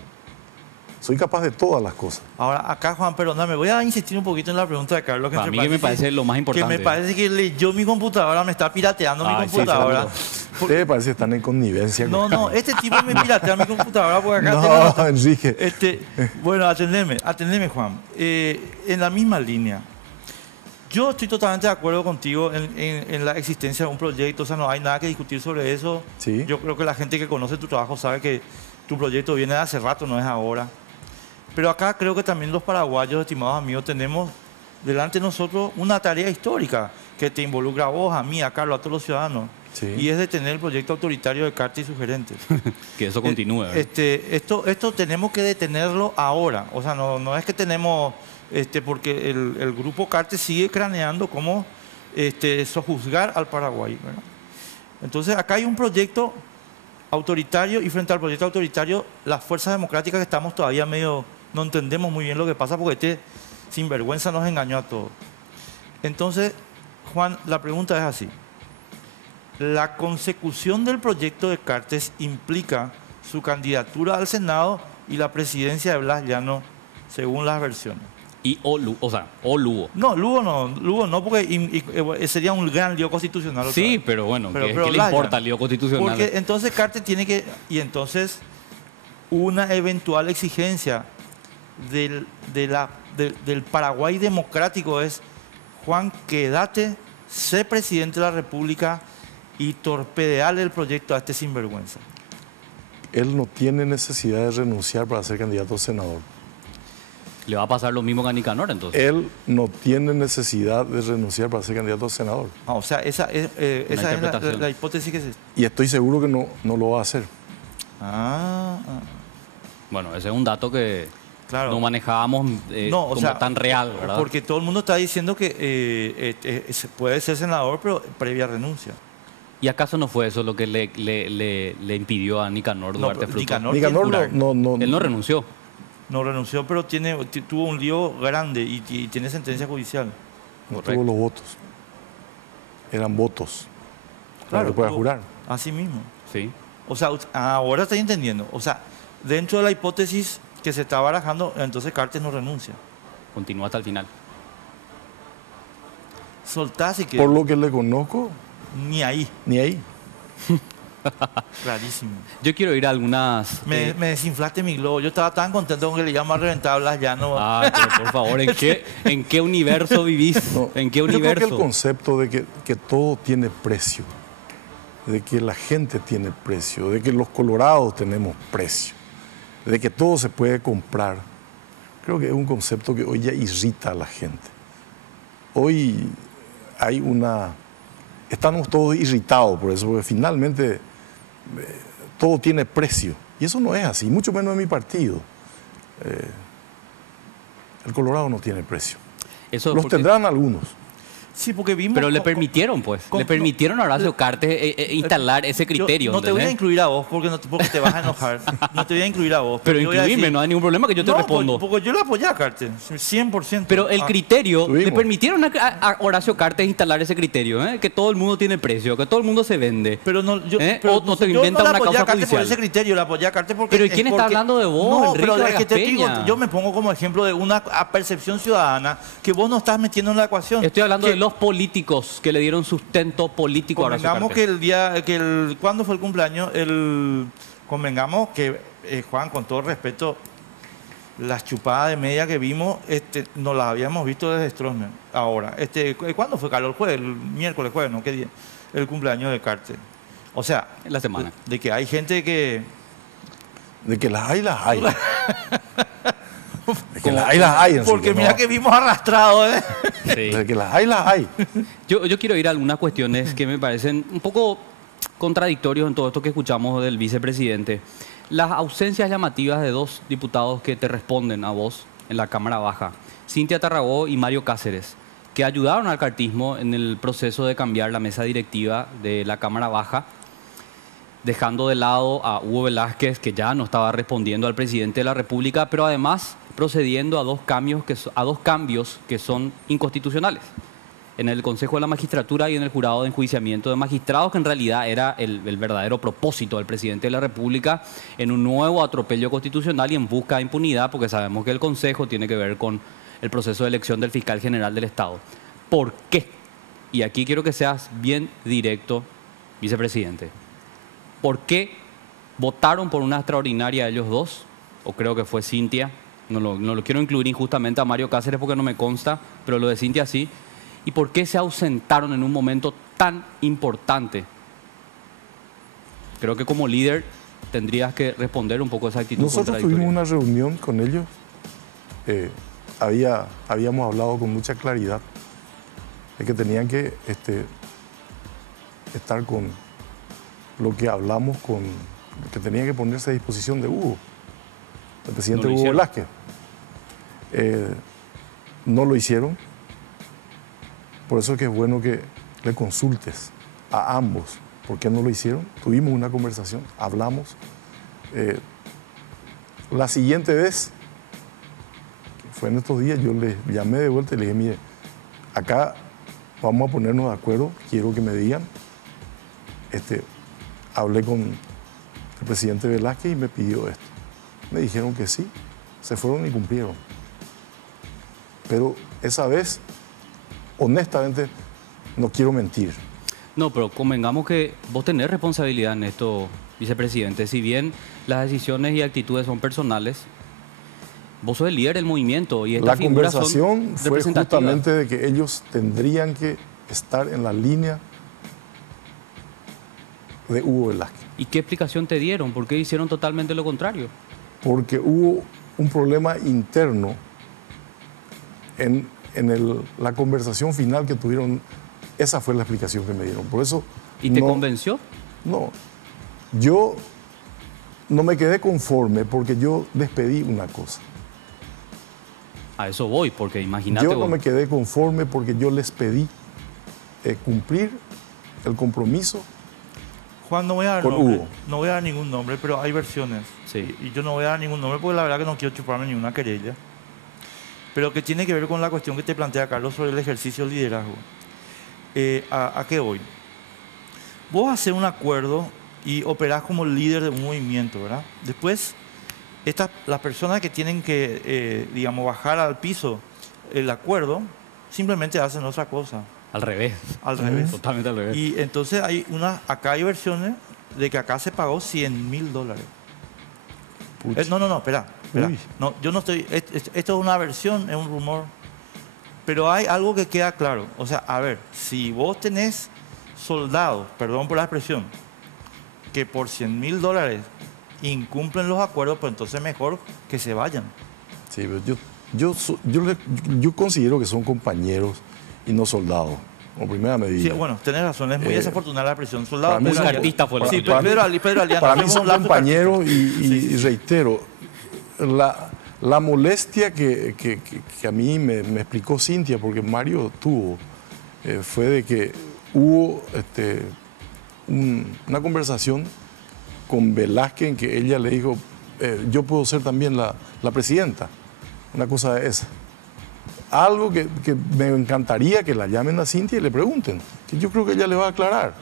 Soy capaz de todas las cosas. Ahora, acá, Juan, perdóname, voy a insistir un poquito en la pregunta de Carlos. Para mí que me parece lo más importante. Que me parece que leyó mi computadora, me está pirateando mi computadora. Ustedes parece que están en connivencia. No, este tipo me piratea mi computadora porque acá No, Enrique. Bueno, atendeme, Juan. En la misma línea, yo estoy totalmente de acuerdo contigo en la existencia de un proyecto, o sea, no hay nada que discutir sobre eso. Sí. Yo creo que la gente que conoce tu trabajo sabe que tu proyecto viene de hace rato, no es ahora. Pero acá creo que también los paraguayos, estimados amigos, tenemos delante de nosotros una tarea histórica que te involucra a vos, a mí, a Carlos, a todos los ciudadanos. Sí. Y es detener el proyecto autoritario de Cartes y sus gerentes. Que eso continúe. Esto tenemos que detenerlo ahora. O sea, no es que tenemos, porque el grupo Cartes sigue craneando cómo sojuzgar al Paraguay, ¿verdad? Entonces, acá hay un proyecto autoritario y frente al proyecto autoritario, las fuerzas democráticas que estamos todavía medio, no entendemos muy bien lo que pasa porque este sinvergüenza nos engañó a todos. Entonces, Juan, la pregunta es así. La consecución del proyecto de Cartes implica su candidatura al Senado y la presidencia de Blas Llano, según las versiones. O Lugo. No, Lugo no, porque sería un gran lío constitucional. Sí, pero bueno, ¿qué le importa el lío constitucional? Porque entonces Cartes tiene que... Y entonces una eventual exigencia del Paraguay democrático es: Juan, quédate, sé presidente de la República y torpedearle el proyecto a este sinvergüenza. Él no tiene necesidad de renunciar para ser candidato a senador. ¿Le va a pasar lo mismo que a Nicanor, entonces? Él no tiene necesidad de renunciar para ser candidato a senador. O sea, esa es la hipótesis que se... Y estoy seguro que no lo va a hacer. Bueno, ese es un dato que claro, no manejábamos tan real, ¿verdad? Porque todo el mundo está diciendo que puede ser senador, pero previa renuncia. ¿Y acaso no fue eso lo que le impidió a Nicanor Duarte Fruto? Nicanor no. Él no renunció. No renunció, pero tuvo un lío grande y tiene sentencia judicial. No tuvo los votos. Eran votos. Claro, para que pueda jurar. Así mismo. Sí. O sea, ahora estoy entendiendo. O sea, dentro de la hipótesis que se está barajando, entonces Cartes no renuncia. Continúa hasta el final. Soltá si que... Por lo que le conozco, ni ahí. ni ahí. Clarísimo. Yo quiero ir a algunas... Me desinflaste mi globo. Yo estaba tan contento con que le llamo a reventar Blas Llano. Pero por favor, ¿en qué universo vivís? No, ¿En qué yo universo? creo que el concepto de que todo tiene precio, de que la gente tiene precio, de que los colorados tenemos precio, de que todo se puede comprar, creo que es un concepto que hoy ya irrita a la gente. Hoy estamos todos irritados por eso, porque finalmente todo tiene precio. Y eso no es así, mucho menos en mi partido. El Colorado no tiene precio. Los tendrán algunos. Sí, porque vimos... Pero le permitieron, pues. Le permitieron a Horacio Cartes instalar ese criterio. No te voy a incluir a vos porque te vas a enojar. No te voy a incluir a vos. Pero incluirme, no hay ningún problema que yo te respondo. Porque yo le apoyé a Cartes, 100%. Pero el criterio, le permitieron a Horacio Cartes instalar ese criterio, que todo el mundo tiene precio, que todo el mundo se vende. Pero no, yo no te inventa una causa judicial. Por ese criterio, le apoyé a Cartes porque... Pero ¿quién está hablando de vos, No, Enrique pero es que te digo, Peña? yo me pongo como ejemplo de una percepción ciudadana que vos no estás metiendo en la ecuación. Estoy hablando de los políticos que le dieron sustento político a Horacio Convengamos Cartes. ¿cuándo fue el cumpleaños? Convengamos que, Juan, con todo respeto, las chupadas de media que vimos, no las habíamos visto desde Stroessner. Ahora, ¿cuándo fue, Carlos? El jueves, el miércoles, jueves, ¿no? ¿Qué día? El cumpleaños de Cartes. O sea, en la semana. De que hay gente que... De que las hay, las hay. De que las hay. Porque mira que vimos arrastrado, ¿eh? Sí. De que las hay, las hay. Yo quiero ir a algunas cuestiones que me parecen un poco contradictorios en todo esto que escuchamos del vicepresidente. Las ausencias llamativas de dos diputados que te responden a vos en la Cámara Baja, Cintia Tarragó y Mario Cáceres, que ayudaron al cartismo en el proceso de cambiar la mesa directiva de la Cámara Baja. dejando de lado a Hugo Velázquez, que ya no estaba respondiendo al presidente de la República, pero además procediendo a dos cambios que son inconstitucionales. En el Consejo de la Magistratura y en el Jurado de Enjuiciamiento de Magistrados, que en realidad era el verdadero propósito del presidente de la República en un nuevo atropello constitucional y en busca de impunidad, porque sabemos que el Consejo tiene que ver con el proceso de elección del fiscal general del Estado. ¿Por qué? Y aquí quiero que seas bien directo, vicepresidente. ¿Por qué votaron por una extraordinaria ellos dos? O creo que fue Cintia. No lo quiero incluir injustamente a Mario Cáceres porque no me consta, pero lo de Cintia sí. ¿Y por qué se ausentaron en un momento tan importante? Creo que como líder tendrías que responder un poco a esa actitud Nosotros tuvimos una reunión con ellos. Habíamos hablado con mucha claridad de que tenían que estar con lo que hablamos, que tenían que ponerse a disposición de Hugo, el presidente Hugo Velázquez. No lo hicieron. Por eso es que es bueno que le consultes a ambos por qué no lo hicieron. Tuvimos una conversación, hablamos. La siguiente vez, que fue en estos días, yo les llamé de vuelta y le dije, mire, acá vamos a ponernos de acuerdo, quiero que me digan. Hablé con el presidente Velázquez y me pidió esto. Me dijeron que sí, se fueron y cumplieron. Pero esa vez, honestamente, no quiero mentir. No, pero convengamos que vos tenés responsabilidad en esto, vicepresidente. Si bien las decisiones y actitudes son personales, vos sos el líder del movimiento y estas figuras son representativas. La conversación fue justamente de que ellos tendrían que estar en la línea de Hugo Velázquez. ¿Y qué explicación te dieron? ¿Por qué hicieron totalmente lo contrario? Porque hubo un problema interno en la conversación final que tuvieron. Esa fue la explicación que me dieron. Por eso. ¿Y te convenció? No. Yo no me quedé conforme porque yo despedí una cosa. A eso voy, porque imagínate. Yo no me quedé conforme porque yo les pedí cumplir el compromiso. Juan, no voy a dar con nombre, Hugo. no voy a dar ningún nombre, pero hay versiones. Sí. Y yo no voy a dar ningún nombre porque la verdad que no quiero chuparme ninguna querella. Pero que tiene que ver con la cuestión que te plantea Carlos sobre el ejercicio del liderazgo. ¿A qué voy? Vos haces un acuerdo y operás como líder de un movimiento, ¿verdad? Después, las personas que tienen que, digamos, bajar al piso el acuerdo, simplemente hacen otra cosa. Al revés. Al revés. Totalmente al revés. Y entonces acá hay versiones de que acá se pagó $100.000. No, espera. No, yo no estoy. Esto es una versión, es un rumor. Pero hay algo que queda claro. O sea, a ver, si vos tenés soldados, perdón por la expresión, que por $100.000 incumplen los acuerdos, pues entonces mejor que se vayan. Sí, pero yo considero que son compañeros y no soldados, como primera medida. Sí, bueno, tenés razón, es muy desafortunada la expresión. Soldado, Pedro artista fue sí, Pedro Aliano. Para mí son compañeros y reitero, la molestia que a mí me explicó Cintia, porque Mario tuvo, fue de que hubo una conversación con Velázquez en que ella le dijo, yo puedo ser también la presidenta, una cosa de esa. Algo que me encantaría que la llamen a Cintia y le pregunten, que yo creo que ella le va a aclarar.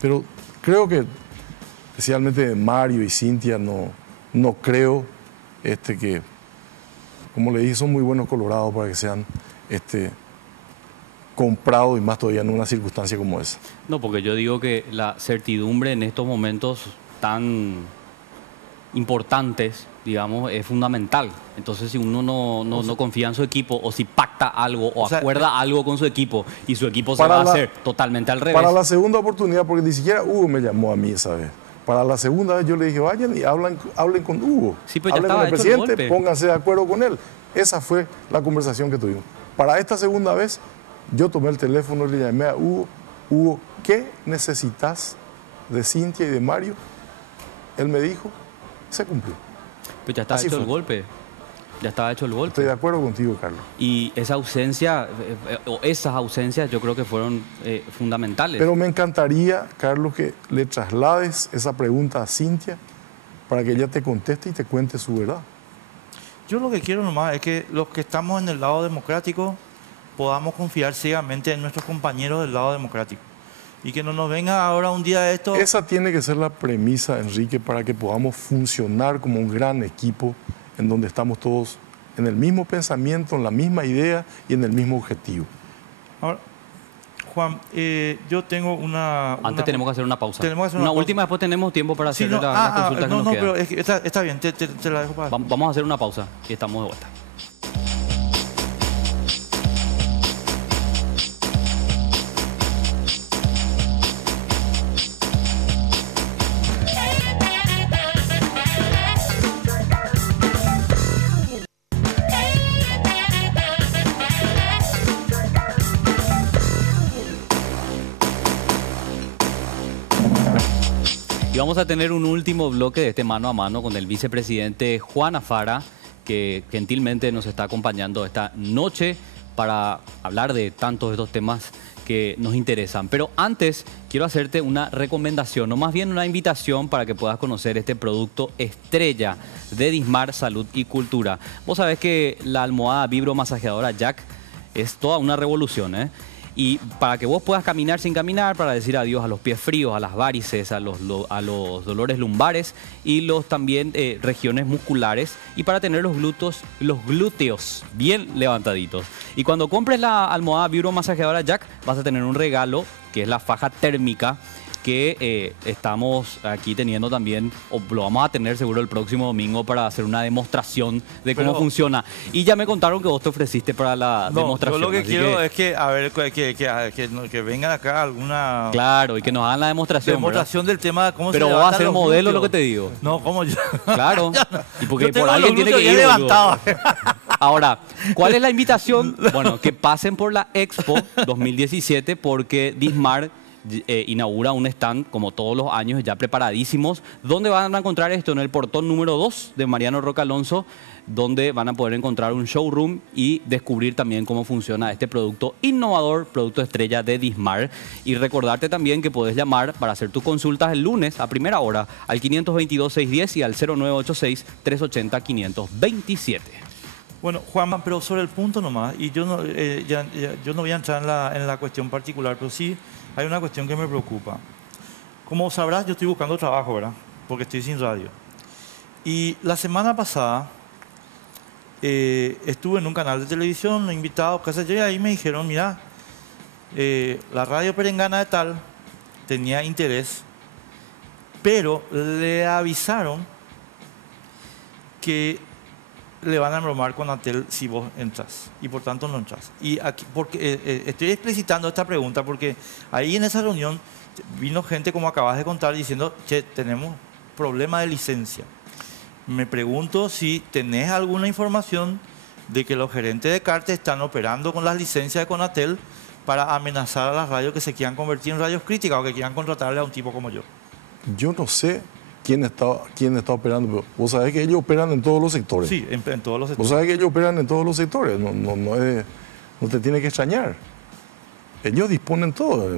Pero creo que, especialmente Mario y Cintia, no creo que, como le dije, son muy buenos colorados para que sean comprados y más todavía en una circunstancia como esa. No, porque yo digo que la certidumbre en estos momentos tan importantes, digamos, es fundamental. Entonces, si uno no confía en su equipo o si pacta algo o acuerda algo con su equipo y su equipo se va a hacer totalmente al revés. Para la segunda oportunidad, porque ni siquiera Hugo me llamó a mí esa vez. Para la segunda vez yo le dije, vayan y hablen con Hugo. Sí, pero ya hablen con el estaba presidente, pónganse de acuerdo con él. Esa fue la conversación que tuvimos. Para esta segunda vez, yo tomé el teléfono y le llamé a Hugo. Hugo, ¿qué necesitas de Cintia y de Mario? Él me dijo, se cumplió. Pero ya está Así hecho el fue. golpe. Ya estaba hecho el gol. Estoy de acuerdo contigo, Carlos. Y esa ausencia, o esas ausencias, yo creo que fueron fundamentales. Pero me encantaría, Carlos, que le traslades esa pregunta a Cintia para que ella te conteste y te cuente su verdad. Yo lo que quiero nomás es que los que estamos en el lado democrático podamos confiar ciegamente en nuestros compañeros del lado democrático. Y que no nos venga ahora un día esto... Esa tiene que ser la premisa, Enrique, para que podamos funcionar como un gran equipo en donde estamos todos en el mismo pensamiento, en la misma idea y en el mismo objetivo. Ahora, Juan, yo tengo Antes tenemos que hacer una pausa. Tenemos que hacer una pausa. última, después tenemos tiempo para hacer la consulta que nos queda. pero es que está bien, te la dejo para... Vamos a hacer una pausa y estamos de vuelta. Y vamos a tener un último bloque de este mano a mano con el vicepresidente Juan Afara, que gentilmente nos está acompañando esta noche para hablar de tantos de estos temas que nos interesan. Pero antes quiero hacerte una recomendación, o más bien una invitación para que puedas conocer este producto estrella de Dismar Salud y Cultura. Vos sabés que la almohada vibromasajeadora Jack es toda una revolución, ¿eh? Y para que vos puedas caminar sin caminar, para decir adiós a los pies fríos, a las varices, a los dolores lumbares y también regiones musculares, y para tener los glúteos bien levantaditos. Y cuando compres la almohada vibromasajeadora Jack, vas a tener un regalo que es la faja térmica que estamos aquí teniendo también, o lo vamos a tener seguro el próximo domingo para hacer una demostración de cómo funciona. Y ya me contaron que vos te ofreciste para la demostración. Yo lo que quiero es que, a ver, que vengan acá alguna... Claro, y que nos hagan la demostración. Demostración del tema de cómo Pero se vos vas a levantan ser los modelo, glúteos. lo que te digo. No, ¿cómo yo? Claro. Y porque Yo tengo por alguien los tiene que glúteos ir. ya boludo. levantados. Ahora, ¿cuál es la invitación? Bueno, que pasen por la Expo 2017 porque Dismar inaugura un stand, como todos los años, ya preparadísimos, donde van a encontrar esto en el portón número 2 de Mariano Roca Alonso, donde van a poder encontrar un showroom y descubrir también cómo funciona este producto innovador, producto estrella de Dismar. Y recordarte también que puedes llamar para hacer tus consultas el lunes a primera hora al 522-610 y al 0986-380-527. Bueno, Juanma, pero sobre el punto nomás, y yo no, yo no voy a entrar en la cuestión particular, pero sí hay una cuestión que me preocupa. Como sabrás, yo estoy buscando trabajo, ¿verdad? Porque estoy sin radio. Y la semana pasada estuve en un canal de televisión, invitado, qué sé yo, y ahí me dijeron, mira, la radio perengana de tal tenía interés, pero le avisaron que le van a embromar con Antel si vos entras, y por tanto no entras. Y aquí, porque estoy explicitando esta pregunta porque ahí en esa reunión vino gente, como acabas de contar, diciendo que tenemos problema de licencia. Me pregunto si tenés alguna información de que los gerentes de Carte están operando con las licencias de Conatel para amenazar a las radios que se quieran convertir en radios críticas o que quieran contratarle a un tipo como yo. Yo no sé quién está operando, pero vos sabés que ellos operan en todos los sectores. Sí, en todos los sectores. Vos sabés que ellos operan en todos los sectores, no te tiene que extrañar. Ellos disponen todo.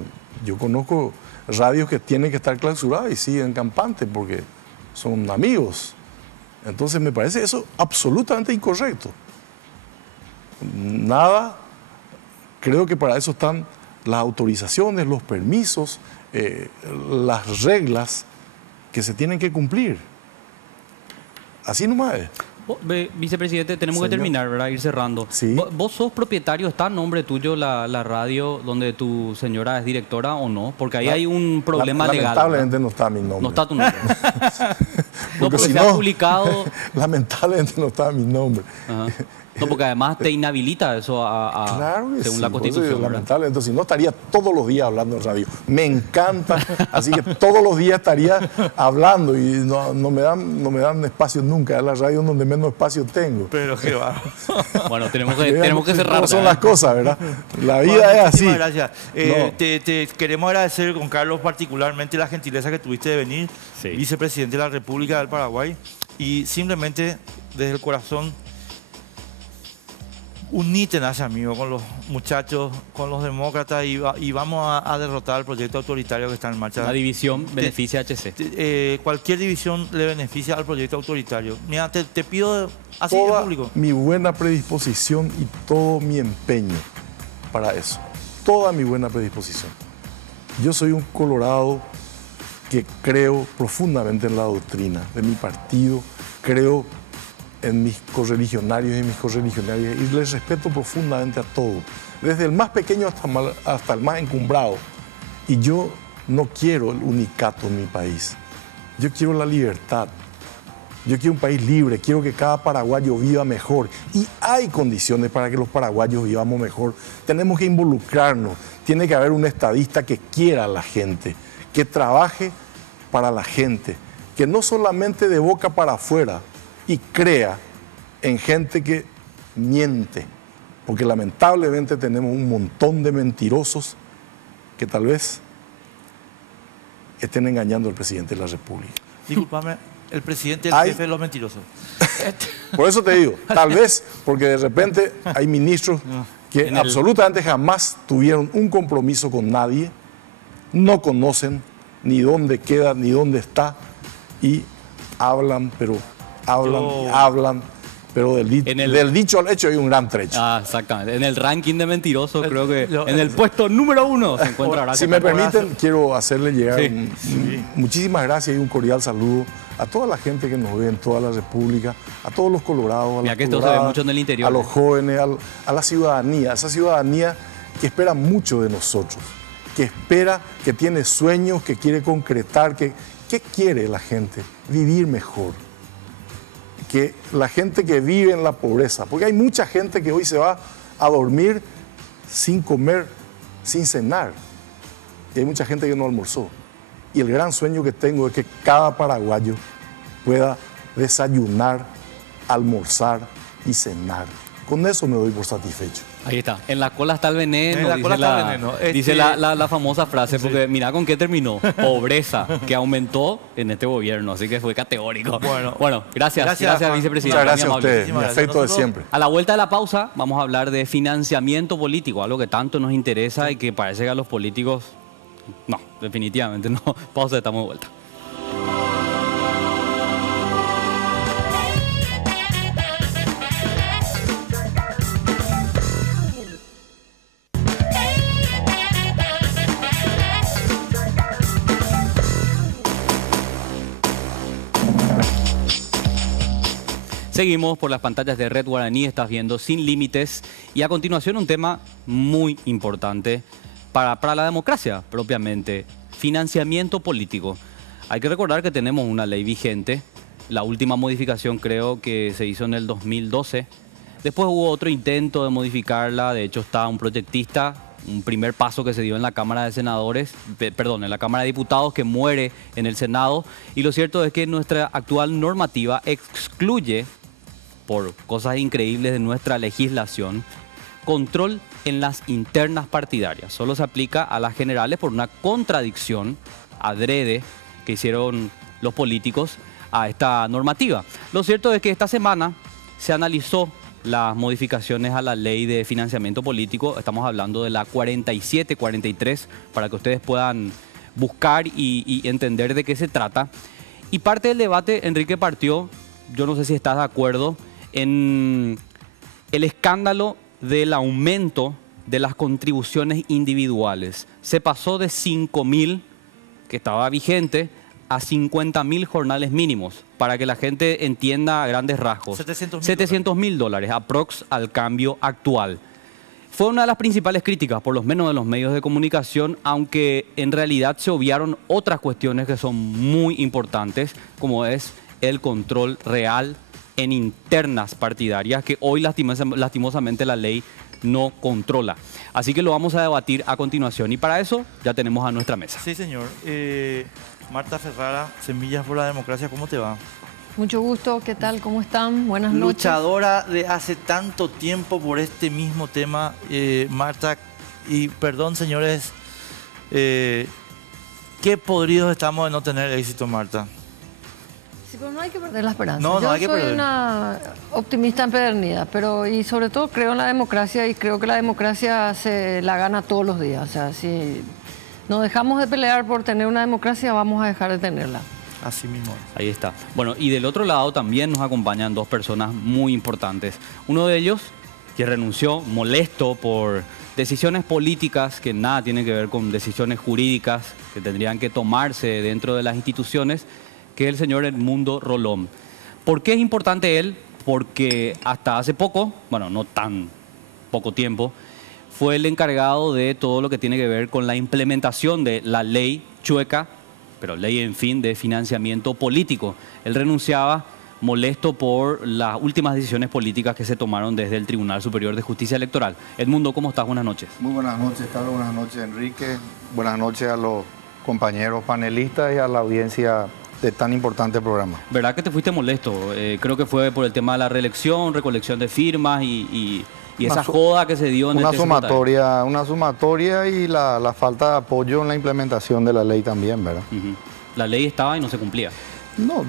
Yo conozco radios que tienen que estar clausuradas y siguen campantes porque son amigos. Entonces me parece eso absolutamente incorrecto. Nada, creo que para eso están las autorizaciones, los permisos, las reglas que se tienen que cumplir. Así nomás es. Vicepresidente, tenemos Señor. que terminar, ¿verdad? Ir cerrando. Sí. ¿Vos sos propietario, está a nombre tuyo la radio donde tu señora es directora o no? Porque ahí hay un problema legal. Lamentablemente no está mi nombre. No está tu nombre. Porque si si se ha no, publicado. lamentablemente no está mi nombre. Ajá. No, porque además te inhabilita eso Claro que según sí, la Constitución. ¿verdad? lamentablemente, si no estaría todos los días hablando en radio. Me encanta, así que todos los días estaría hablando y no me dan espacio nunca. Es la radio donde menos espacio tengo. Pero qué va. Bueno, tenemos que cerrar. ¿Cómo son ¿verdad? las cosas, verdad? La vida Juan, es así. muchísimas gracias. No. Te queremos agradecer, con Carlos, particularmente la gentileza que tuviste de venir, Sí. vicepresidente de la República del Paraguay, y simplemente desde el corazón unite, nace amigo, con los muchachos, con los demócratas y vamos a derrotar el proyecto autoritario que está en marcha. La división beneficia a HC. Cualquier división le beneficia al proyecto autoritario. Mira, te pido así en Toda público. mi buena predisposición y todo mi empeño para eso. Toda mi buena predisposición. Yo soy un colorado que creo profundamente en la doctrina de mi partido, creo en mis correligionarios y mis correligionarias y les respeto profundamente a todos, desde el más pequeño hasta el más encumbrado. Y yo no quiero el unicato en mi país, yo quiero la libertad, yo quiero un país libre, quiero que cada paraguayo viva mejor y hay condiciones para que los paraguayos vivamos mejor. Tenemos que involucrarnos, tiene que haber un estadista que quiera a la gente, que trabaje para la gente, que no solamente de boca para afuera y crea en gente que miente, porque lamentablemente tenemos un montón de mentirosos que tal vez estén engañando al presidente de la República. Discúlpame, el presidente es el jefe de los mentirosos. Por eso te digo, tal vez porque de repente hay ministros que absolutamente jamás tuvieron un compromiso con nadie, no conocen ni dónde queda, ni dónde está, y hablan, pero hablan, pero del dicho al hecho hay un gran trecho. Ah, exactamente. En el ranking de mentirosos, creo que en el puesto número 1 se encuentra Horacio. Si me permiten, quiero hacerle llegar muchísimas gracias y un cordial saludo a toda la gente que nos ve en toda la República, a todos los colorados, Mira que esto se ve mucho en el interior, a los jóvenes, a la ciudadanía, esa ciudadanía que espera mucho de nosotros, que espera, que tiene sueños, que quiere concretar, ¿qué quiere la gente? Vivir mejor. Que la gente que vive en la pobreza, porque hay mucha gente que hoy se va a dormir sin comer, sin cenar, y hay mucha gente que no almorzó. Y el gran sueño que tengo es que cada paraguayo pueda desayunar, almorzar y cenar. Con eso me doy por satisfecho. Ahí está. En la cola está el veneno, dice la famosa frase, porque mira con qué terminó. Pobreza, que aumentó en este gobierno, así que fue categórico. Bueno, gracias vicepresidente. Muchas gracias a ustedes, mi afecto de siempre. A la vuelta de la pausa vamos a hablar de financiamiento político, algo que tanto nos interesa y que parece que a los políticos, no, definitivamente no. Pausa, estamos de vuelta. Seguimos por las pantallas de Red Guaraní, estás viendo Sin Límites y a continuación un tema muy importante para la democracia propiamente, financiamiento político. Hay que recordar que tenemos una ley vigente, la última modificación creo que se hizo en el 2012, después hubo otro intento de modificarla, de hecho está un proyectista, un primer paso que se dio en la Cámara de Senadores, perdón, en la Cámara de Diputados que muere en el Senado y lo cierto es que nuestra actual normativa excluye por cosas increíbles de nuestra legislación, control en las internas partidarias. Solo se aplica a las generales por una contradicción adrede que hicieron los políticos a esta normativa. Lo cierto es que esta semana se analizó las modificaciones a la ley de financiamiento político. Estamos hablando de la 47-43 para que ustedes puedan buscar y entender de qué se trata. Y parte del debate, Enrique, partió, yo no sé si estás de acuerdo, en el escándalo del aumento de las contribuciones individuales. Se pasó de 5.000, que estaba vigente, a 50.000 jornales mínimos, para que la gente entienda a grandes rasgos. 700.000 dólares, aprox al cambio actual. Fue una de las principales críticas, por lo menos de los medios de comunicación, aunque en realidad se obviaron otras cuestiones que son muy importantes, como es el control real en internas partidarias que hoy lastimosamente la ley no controla. Así que lo vamos a debatir a continuación y para eso ya tenemos a nuestra mesa. Sí, señor. Marta Ferrara, Semillas por la Democracia, ¿cómo te va? Mucho gusto, ¿qué tal? ¿Cómo están? Buenas noches. Luchadora de hace tanto tiempo por este mismo tema, Marta, y perdón, señores, qué podridos estamos de no tener éxito, Marta. Sí, pero no hay que perder la esperanza. No, no Yo hay que soy perder. una optimista empedernida, pero y sobre todo creo en la democracia y creo que la democracia se la gana todos los días. O sea, si nos dejamos de pelear por tener una democracia, vamos a dejar de tenerla. Así mismo. Ahí está. Bueno, y del otro lado también nos acompañan dos personas muy importantes. Uno de ellos, que renunció molesto por decisiones políticas que nada tienen que ver con decisiones jurídicas que tendrían que tomarse dentro de las instituciones, que es el señor Edmundo Rolón. ¿Por qué es importante él? Porque hasta hace poco, bueno, no tan poco tiempo, fue el encargado de todo lo que tiene que ver con la implementación de la ley chueca, pero ley en fin de financiamiento político. Él renunciaba molesto por las últimas decisiones políticas que se tomaron desde el Tribunal Superior de Justicia Electoral. Edmundo, ¿cómo estás? Buenas noches. Muy buenas noches, Carlos. Buenas noches, Enrique. Buenas noches a los compañeros panelistas y a la audiencia de tan importante programa. ¿Verdad que te fuiste molesto? Creo que fue por el tema de la reelección, recolección de firmas y esa joda que se dio en una el sumatoria y la falta de apoyo en la implementación de la ley también, ¿verdad? La ley estaba y no se cumplía. No,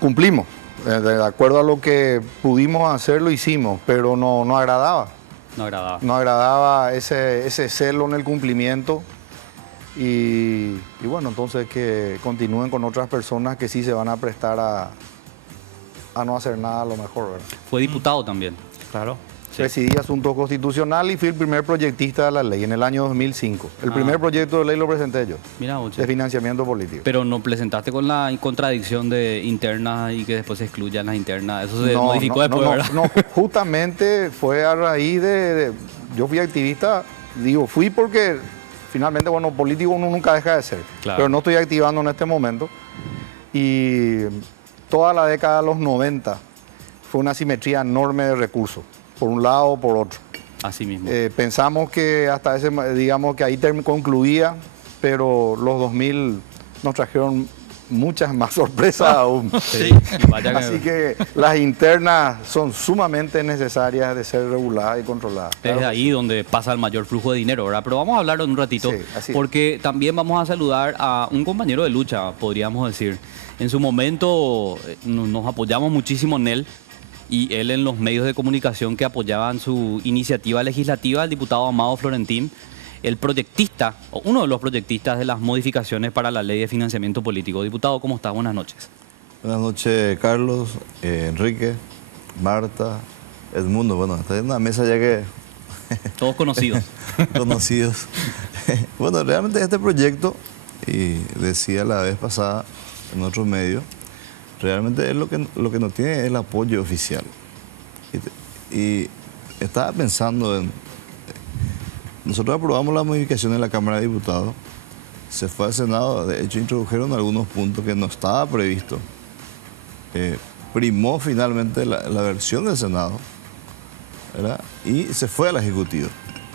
cumplimos. De acuerdo a lo que pudimos hacer, lo hicimos, pero no agradaba. No agradaba. No agradaba ese celo en el cumplimiento. Y bueno, entonces que continúen con otras personas que sí se van a prestar a no hacer nada a lo mejor, ¿verdad? Fue diputado también. Claro. Presidí Asuntos Constitucionales y fui el primer proyectista de la ley en el año 2005. El primer proyecto de ley lo presenté yo, Mira, Oche. de financiamiento político. Pero no presentaste con la contradicción de internas y que después se excluyan las internas. Eso se modificó después, ¿verdad? No, justamente fue a raíz yo fui activista, digo, fui porque finalmente, bueno, político uno nunca deja de ser. Claro. Pero no estoy activando en este momento. Y toda la década de los 90 fue una simetría enorme de recursos, por un lado o por otro. Así mismo. Pensamos que hasta digamos que ahí concluía, pero los 2000 nos trajeron muchas más sorpresas aún. Sí. Vaya Así que las internas son sumamente necesarias de ser reguladas y controladas. Es Claro. ahí donde pasa el mayor flujo de dinero, ¿verdad? Pero vamos a hablar en un ratito, Sí, así es. porque también vamos a saludar a un compañero de lucha, podríamos decir. En su momento nos apoyamos muchísimo en él y él en los medios de comunicación que apoyaban su iniciativa legislativa, el diputado Amado Florentín, el proyectista, o uno de los proyectistas de las modificaciones para la ley de financiamiento político. Diputado, ¿cómo está? Buenas noches. Buenas noches, Carlos, Enrique, Marta, Edmundo. Bueno, está en una mesa ya que Todos conocidos. conocidos. Bueno, realmente este proyecto, y decía la vez pasada en otros medios, realmente es lo que no tiene es el apoyo oficial. Y estaba pensando en... Nosotros aprobamos la modificación en la Cámara de Diputados, se fue al Senado, de hecho introdujeron algunos puntos que no estaba previsto. Primó finalmente la versión del Senado, ¿verdad? Y se fue al Ejecutivo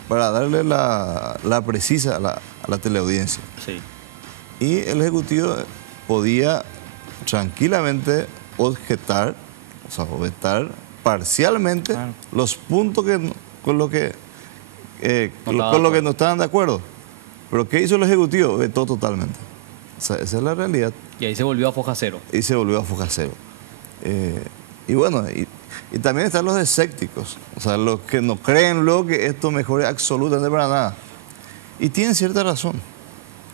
para darle la precisa a la teleaudiencia. Sí. Y el Ejecutivo podía tranquilamente objetar, o sea, vetar parcialmente Claro. los puntos con lo que estaba con lo que de no estaban de acuerdo. Pero ¿qué hizo el Ejecutivo? Vetó totalmente. O sea, esa es la realidad. Y ahí se volvió a foja cero. Y se volvió a foja cero. Y bueno, y también están los escépticos, o sea, los que no creen luego que esto mejore absolutamente para nada. Y tienen cierta razón.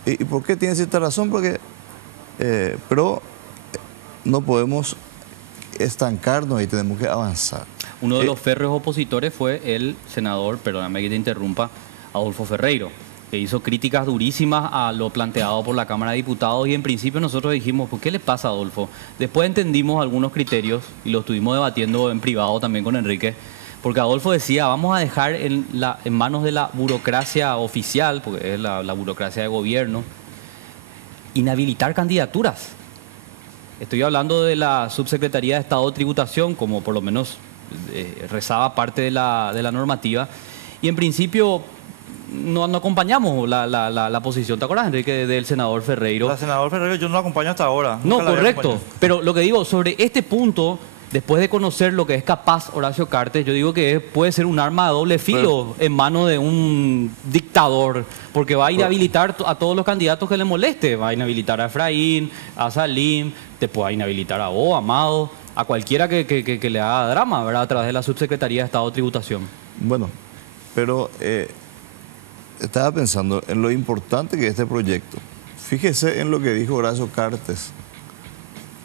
¿Y por qué tienen cierta razón? Porque pero no podemos estancarnos y tenemos que avanzar. Uno de los férreos opositores fue el senador, perdóname que te interrumpa, Adolfo Ferreiro, que hizo críticas durísimas a lo planteado por la Cámara de Diputados y en principio nosotros dijimos, ¿por qué le pasa a Adolfo? Después entendimos algunos criterios y lo estuvimos debatiendo en privado también con Enrique, porque Adolfo decía, vamos a dejar en manos de la burocracia oficial, porque es la burocracia de gobierno, inhabilitar candidaturas. Estoy hablando de la Subsecretaría de Estado de Tributación, como por lo menos rezaba parte de la normativa, y en principio no acompañamos la posición. ¿Te acuerdas, Enrique, del senador Ferreiro? La senador Ferreiro yo no la acompaño hasta ahora. No, Nunca la había correcto. acompañado. Pero lo que digo, sobre este punto, después de conocer lo que es capaz Horacio Cartes, yo digo que puede ser un arma de doble filo en manos de un dictador, porque va a inhabilitar a todos los candidatos que le moleste. Va a inhabilitar a Efraín, a Salim, te puede inhabilitar a vos, Amado, a cualquiera que le haga drama, ¿verdad? A través de la Subsecretaría de Estado de Tributación. Bueno, pero estaba pensando en lo importante que es este proyecto. Fíjese en lo que dijo Horacio Cartes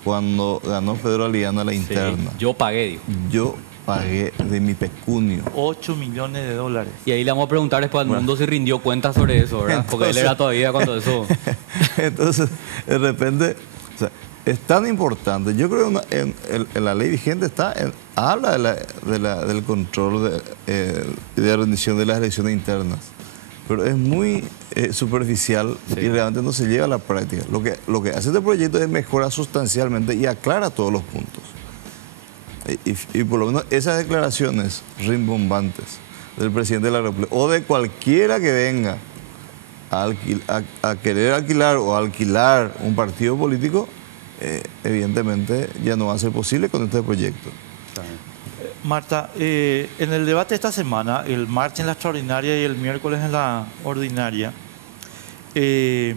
cuando ganó Pedro Aliana la interna. Sí, yo pagué, dijo. Yo pagué de mi pecunio. 8 millones de dólares. Y ahí le vamos a preguntar después al mundo si rindió cuenta sobre eso, ¿verdad? Porque él era todavía cuando eso... Entonces, de repente, o sea, es tan importante. Yo creo que en la ley vigente habla del control de la rendición de las elecciones internas. Pero es muy superficial y realmente no se lleva a la práctica. Lo que hace este proyecto es mejorar sustancialmente y aclara todos los puntos. Y por lo menos esas declaraciones rimbombantes del presidente de la República o de cualquiera que venga a querer alquilar o alquilar un partido político, evidentemente ya no va a ser posible con este proyecto. Marta, en el debate de esta semana, el martes en la extraordinaria y el miércoles en la ordinaria, yo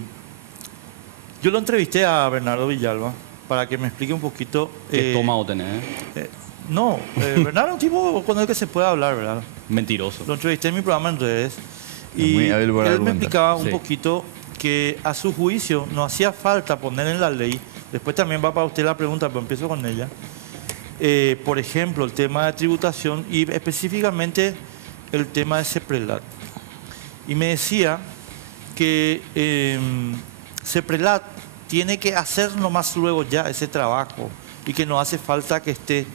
lo entrevisté a Bernardo Villalba para que me explique un poquito... ¿Qué estómago tenés? No, Bernardo es un tipo con el que se puede hablar, ¿verdad? Mentiroso. Lo entrevisté en mi programa en redes y muy hábil para él me argumentar. explicaba un poquito que a su juicio no hacía falta poner en la ley, después también va para usted la pregunta, pero empiezo con ella, por ejemplo, el tema de tributación y específicamente el tema de CEPRELAT. Y me decía que CEPRELAT tiene que hacer nomás luego ya ese trabajo y que no hace falta que esté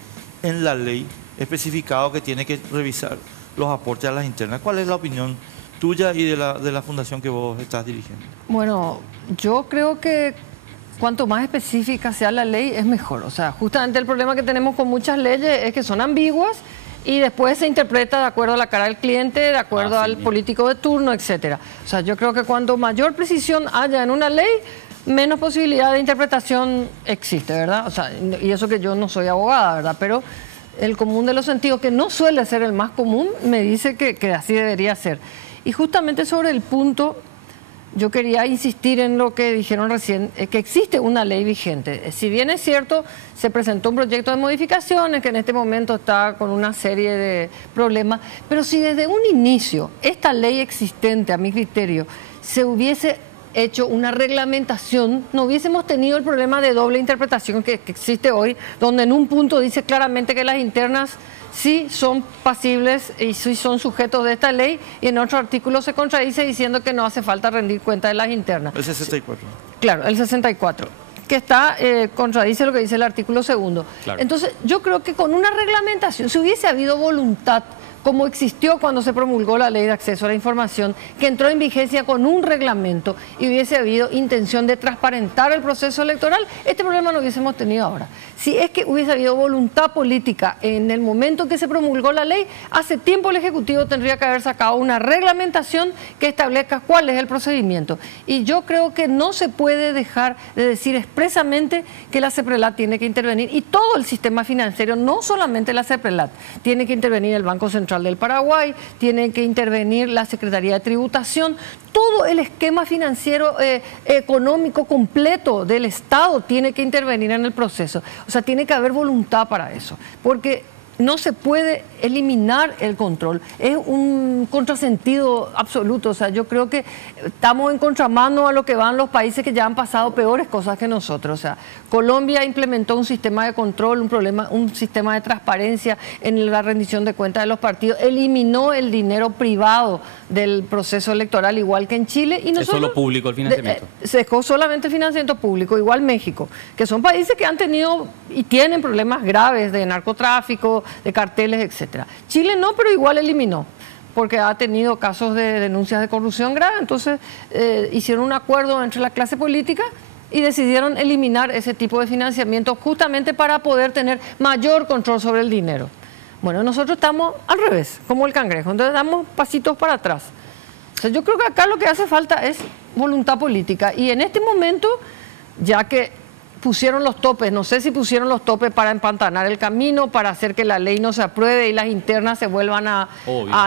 en la ley especificado que tiene que revisar los aportes a las internas. ¿Cuál es la opinión tuya y de la fundación que vos estás dirigiendo? Bueno, yo creo que cuanto más específica sea la ley es mejor. O sea, justamente el problema que tenemos con muchas leyes es que son ambiguas y después se interpreta de acuerdo a la cara del cliente, de acuerdo al político de turno, etcétera. O sea, yo creo que cuanto mayor precisión haya en una ley, menos posibilidad de interpretación existe, ¿verdad? O sea, y eso que yo no soy abogada, ¿verdad? Pero el común de los sentidos, que no suele ser el más común, me dice que así debería ser. Y justamente sobre el punto, yo quería insistir en lo que dijeron recién, que existe una ley vigente. Si bien es cierto, se presentó un proyecto de modificaciones que en este momento está con una serie de problemas, pero si desde un inicio esta ley existente, a mi criterio, se hubiese hecho una reglamentación, no hubiésemos tenido el problema de doble interpretación que existe hoy, donde en un punto dice claramente que las internas sí son pasibles y sí son sujetos de esta ley, y en otro artículo se contradice diciendo que no hace falta rendir cuenta de las internas. El 64. Claro, el 64, que contradice lo que dice el artículo segundo. Claro. Entonces, yo creo que con una reglamentación, si hubiese habido voluntad, como existió cuando se promulgó la Ley de Acceso a la Información, que entró en vigencia con un reglamento y hubiese habido intención de transparentar el proceso electoral, este problema no hubiésemos tenido ahora. Si es que hubiese habido voluntad política en el momento que se promulgó la ley, hace tiempo el Ejecutivo tendría que haber sacado una reglamentación que establezca cuál es el procedimiento. Y yo creo que no se puede dejar de decir expresamente que la CEPRELAT tiene que intervenir, y todo el sistema financiero, no solamente la CEPRELAT, tiene que intervenir el Banco Central del Paraguay, tiene que intervenir la Secretaría de Tributación, todo el esquema financiero económico completo del Estado tiene que intervenir en el proceso. O sea, tiene que haber voluntad para eso, porque no se puede eliminar el control. Es un contrasentido absoluto. O sea, yo creo que estamos en contramano a lo que van los países que ya han pasado peores cosas que nosotros. O sea, Colombia implementó un sistema de control, un sistema de transparencia en la rendición de cuentas de los partidos, eliminó el dinero privado del proceso electoral, igual que en Chile. Y nosotros, es solo público el financiamiento. Se dejó solamente el financiamiento público, igual México, que son países que han tenido y tienen problemas graves de narcotráfico, de carteles, etcétera. Chile no, pero igual eliminó, porque ha tenido casos de denuncias de corrupción grave. Entonces hicieron un acuerdo entre la clase política y decidieron eliminar ese tipo de financiamiento justamente para poder tener mayor control sobre el dinero. Bueno, nosotros estamos al revés, como el cangrejo, entonces damos pasitos para atrás. O sea, yo creo que acá lo que hace falta es voluntad política, y en este momento, ya que pusieron los topes, no sé si pusieron los topes para empantanar el camino, para hacer que la ley no se apruebe y las internas se vuelvan a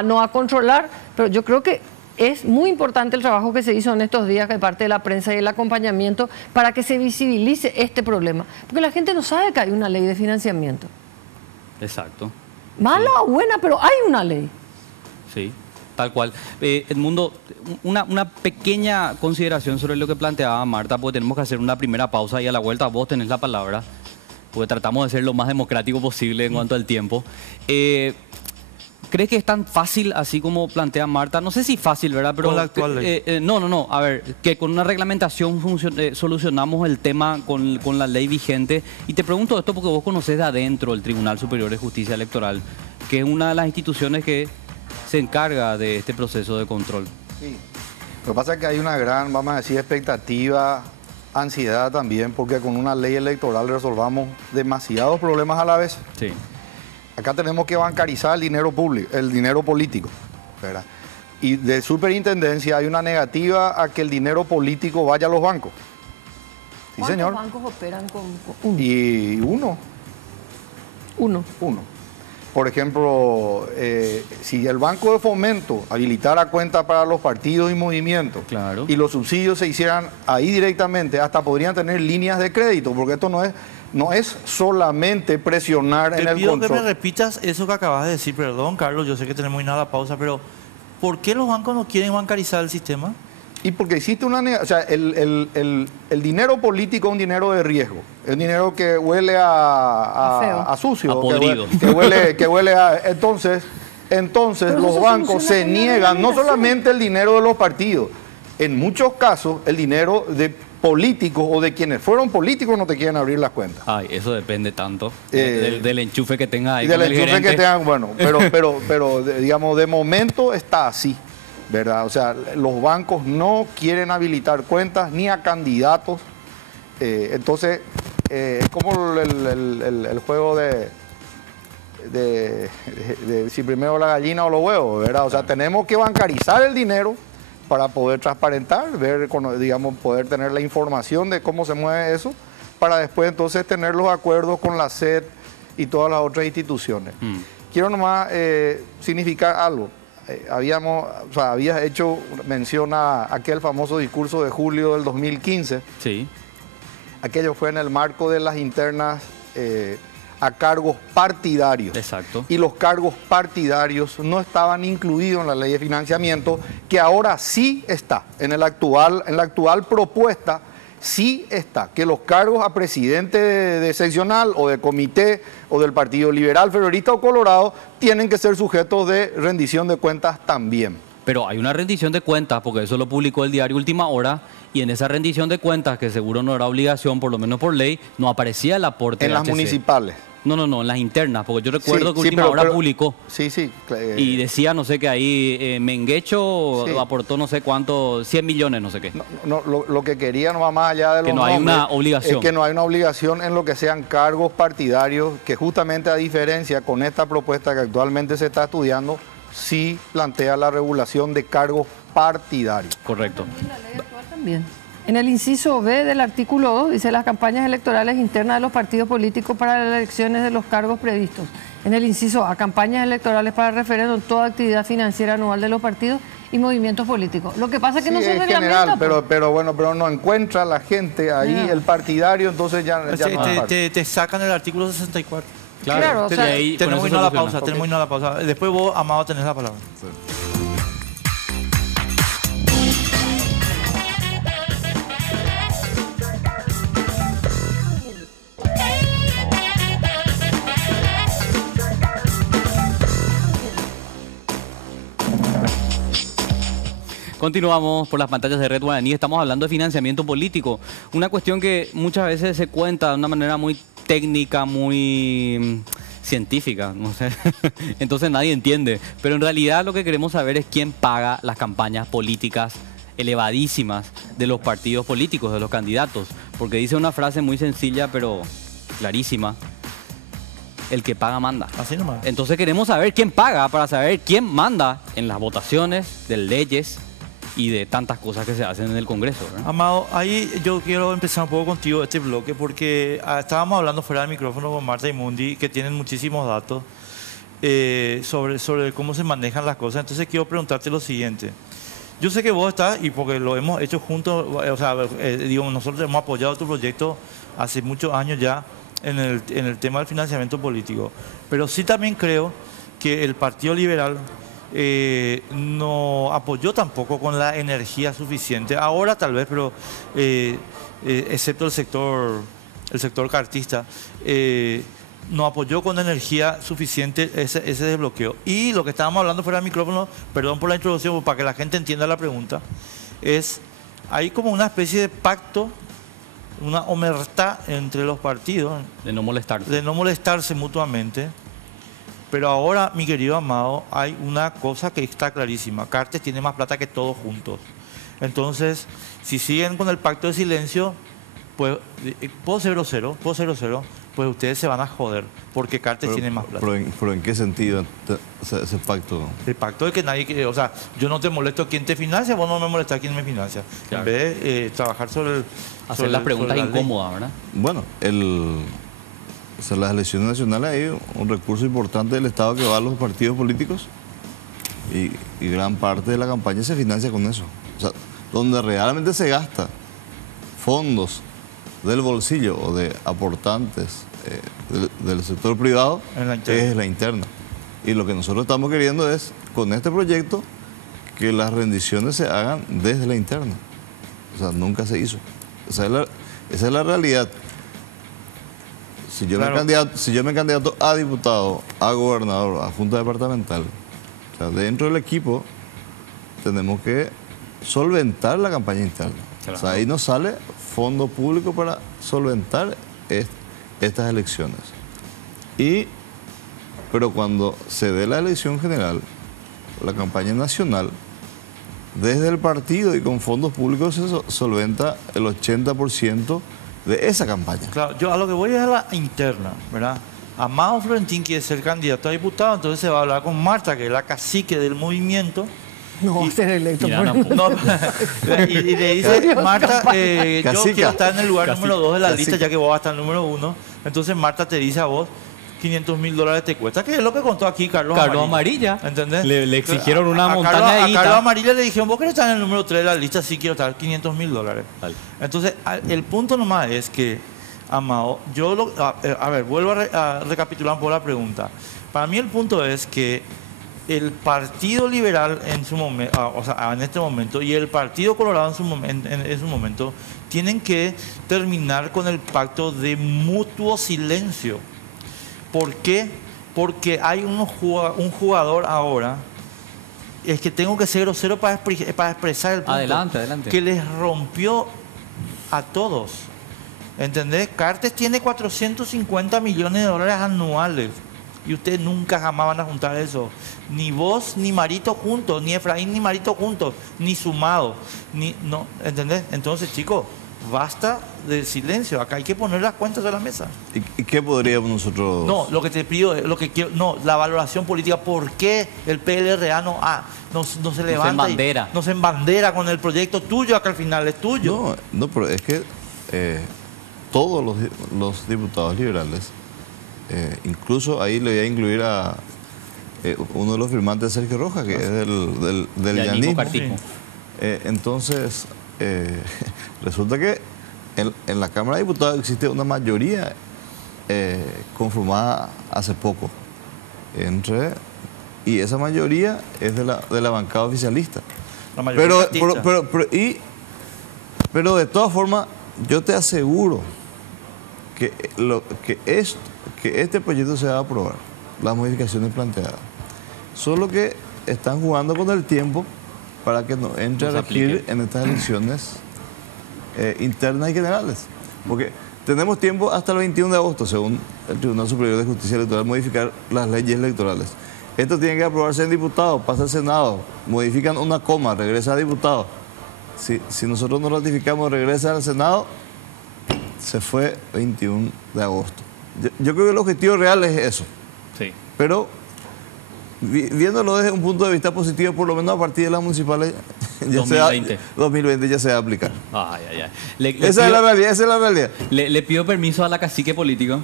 no a controlar, pero yo creo que es muy importante el trabajo que se hizo en estos días de parte de la prensa y el acompañamiento para que se visibilice este problema, porque la gente no sabe que hay una ley de financiamiento. Exacto. Mala o buena, pero hay una ley. Sí, tal cual. Edmundo, una pequeña consideración sobre lo que planteaba Marta, porque tenemos que hacer una primera pausa y a la vuelta vos tenés la palabra, porque tratamos de ser lo más democrático posible en cuanto al tiempo. ¿Crees que es tan fácil así como plantea Marta? No sé si fácil, ¿verdad? Pero con la actual ley. No. A ver, que con una reglamentación solucionamos el tema con la ley vigente. Y te pregunto esto porque vos conocés de adentro el Tribunal Superior de Justicia Electoral, que es una de las instituciones que se encarga de este proceso de control. Sí. Lo que pasa es que hay una gran, vamos a decir, expectativa, ansiedad también, porque con una ley electoral resolvamos demasiados problemas a la vez. Sí. Acá tenemos que bancarizar el dinero público, el dinero político, ¿verdad? Y de superintendencia hay una negativa a que el dinero político vaya a los bancos. Sí, señor. ¿Cuántos bancos operan con uno? Y uno. Por ejemplo, si el Banco de Fomento habilitara cuentas para los partidos y movimientos, claro, y los subsidios se hicieran ahí directamente, hasta podrían tener líneas de crédito, porque esto no es solamente presionar en el Te pido control. que me repitas eso que acabas de decir. Perdón, Carlos, yo sé que tenemos que ir a la pausa, pero ¿por qué los bancos no quieren bancarizar el sistema? Y porque existe o sea, el dinero político es un dinero de riesgo. Es un dinero que huele a sucio, a podrido. que huele a... Entonces los bancos se niegan, no solamente el dinero de los partidos, en muchos casos el dinero de políticos o de quienes fueron políticos no te quieren abrir las cuentas. Ay, eso depende tanto del enchufe que tenga ahí. Y del con el enchufe gerente. que tengan, bueno, pero digamos, de momento está así, ¿verdad? O sea, los bancos no quieren habilitar cuentas ni a candidatos. Entonces, es como el juego de si primero la gallina o los huevos, ¿verdad? O sea, tenemos que bancarizar el dinero para poder transparentar, digamos, poder tener la información de cómo se mueve eso, para después entonces tener los acuerdos con la SED y todas las otras instituciones. Quiero nomás significar algo. Habías hecho mención a aquel famoso discurso de julio del 2015. Sí. Aquello fue en el marco de las internas a cargos partidarios. Exacto. Y los cargos partidarios no estaban incluidos en la ley de financiamiento, que ahora sí está. En la actual propuesta sí está, que los cargos a presidente de seccional o de comité o del Partido Liberal, Federalista o Colorado tienen que ser sujetos de rendición de cuentas también. Pero hay una rendición de cuentas, porque eso lo publicó el diario Última Hora, y en esa rendición de cuentas, que seguro no era obligación, por lo menos por ley, no aparecía el aporte En del las HC. municipales. No, en las internas, porque yo recuerdo que Última pero- Hora pero- publicó. Sí. Y decía, no sé, que ahí Menguecho Sí. aportó no sé cuánto, 100 millones, no sé qué. Lo que quería no va más allá de Que los no hay nombres, una obligación. es que no hay una obligación en lo que sean cargos partidarios, que justamente a diferencia con esta propuesta que actualmente se está estudiando, sí plantea la regulación de cargos partidarios. Correcto. En la ley actual también. En el inciso B del artículo 2 dice las campañas electorales internas de los partidos políticos para las elecciones de los cargos previstos. En el inciso A, campañas electorales para referéndum, toda actividad financiera anual de los partidos y movimientos políticos. Lo que pasa es que Sí, no se es reglamenta. general, pues. pero no encuentra la gente ahí, Ya. el partidario, entonces ya no es parte. Te sacan el artículo 64. Claro, o sea, y ahí con Tenemos eso que irnos a la soluciona. pausa, tenemos que irnos a la pausa. Después vos, Amado, tenés la palabra. Continuamos por las pantallas de Red Guaraní, estamos hablando de financiamiento político, una cuestión que muchas veces se cuenta de una manera muy técnica, muy científica, no sé, entonces nadie entiende, pero en realidad lo que queremos saber es quién paga las campañas políticas elevadísimas de los partidos políticos, de los candidatos, porque dice una frase muy sencilla pero clarísima: el que paga manda. Así nomás. Entonces queremos saber quién paga para saber quién manda en las votaciones de leyes y de tantas cosas que se hacen en el Congreso, ¿verdad? Amado, ahí yo quiero empezar un poco contigo este bloque porque estábamos hablando fuera del micrófono con Marta y Mundi, que tienen muchísimos datos sobre cómo se manejan las cosas. Entonces quiero preguntarte lo siguiente. Yo sé que vos estás, y porque lo hemos hecho juntos, o sea, digo, nosotros hemos apoyado tu proyecto hace muchos años ya en el tema del financiamiento político, pero sí también creo que el Partido Liberal no apoyó tampoco con la energía suficiente, ahora tal vez, pero excepto el sector cartista, no apoyó con energía suficiente ese desbloqueo. Y lo que estábamos hablando fuera del micrófono, perdón por la introducción, para que la gente entienda la pregunta, es, hay como una especie de pacto, una omertá entre los partidos. De no molestarse. De no molestarse mutuamente. Pero ahora, mi querido Amado, hay una cosa que está clarísima. Cartes tiene más plata que todos juntos. Entonces, si siguen con el pacto de silencio, pues, puedo ser grosero, pues ustedes se van a joder, porque Cartes tiene más plata. Pero ¿en qué sentido ese pacto? El pacto de que nadie, o sea, yo no te molesto quien te financia, vos no me molestas quien me financia. Claro. En vez de trabajar sobre el... Hacer las preguntas incómodas, ¿verdad? Bueno, o sea, las elecciones nacionales hay un recurso importante del Estado que va a los partidos políticos y gran parte de la campaña se financia con eso. O sea, donde realmente se gasta fondos del bolsillo o de aportantes del sector privado es la interna. Y lo que nosotros estamos queriendo es, con este proyecto, que las rendiciones se hagan desde la interna. O sea, nunca se hizo. Esa es la realidad. Si yo, me candidato a diputado, a gobernador, a junta departamental, o sea, dentro del equipo tenemos que solventar la campaña interna. Claro. O sea, ahí nos sale fondo público para solventar estas elecciones. Pero cuando se dé la elección general, la campaña nacional, desde el partido y con fondos públicos se solventa el 80% de esa campaña. Claro, yo a lo que voy es a la interna, ¿verdad? Amado Florentín quiere ser candidato a diputado, entonces se va a hablar con Marta, que es la cacique del movimiento. No, ser electo por no, y le dice, Marta, yo quiero estar en el lugar número 2 de la lista, ya que vos vas a estar en el número 1. Entonces Marta te dice a vos, $500,000 te cuesta, que es lo que contó aquí Carlos Amarilla. ¿Entendés? Le exigieron una montaña de guita. A Carlos Amarilla le dijeron, vos querés estar en el número 3 de la lista, sí quiero estar, $500,000. Entonces, el punto nomás es que, Amado, a ver, vuelvo a recapitular un poco la pregunta. Para mí el punto es que el Partido Liberal en su momento, o sea, en este momento, y el Partido Colorado en su momento, tienen que terminar con el pacto de mutuo silencio. ¿Por qué? Porque hay un jugador ahora, es que tengo que ser grosero para expresar el punto. Adelante. Que les rompió a todos. ¿Entendés? Cartes tiene $450 millones anuales. Y ustedes nunca jamás van a juntar eso. Ni vos ni Marito juntos, ni Efraín ni Marito juntos, ni sumados. No, ¿entendés? Entonces, chicos, basta del silencio. Acá hay que poner las cuentas de la mesa. ¿Y qué podríamos nosotros...? No, lo que te pido, lo que quiero, no, la valoración política. ¿Por qué el PLRA no se levanta? No se embandera con el proyecto tuyo, acá al final es tuyo. No, pero es que todos los diputados liberales, incluso ahí le voy a incluir a uno de los firmantes, Sergio Rojas, que es del llanismo. Entonces, resulta que en la Cámara de Diputados existe una mayoría conformada hace poco. Y esa mayoría es de la bancada oficialista. Pero de todas formas, yo te aseguro que este proyecto se va a aprobar, las modificaciones planteadas. Solo que están jugando con el tiempo para que no entre a regir en estas elecciones internas y generales. Porque tenemos tiempo hasta el 21 de agosto, según el Tribunal Superior de Justicia Electoral, modificar las leyes electorales. Esto tiene que aprobarse en diputados, pasa al Senado, modifican una coma, regresa a diputados. Si nosotros no ratificamos, regresa al Senado, se fue 21 de agosto. Yo creo que el objetivo real es eso. Sí. Pero viéndolo desde un punto de vista positivo, por lo menos a partir de las municipales, Ya 2020. 2020 ya se va a aplicar. Ay, ay, ay. Esa es la realidad, esa es la realidad. Le pido permiso a la cacique político,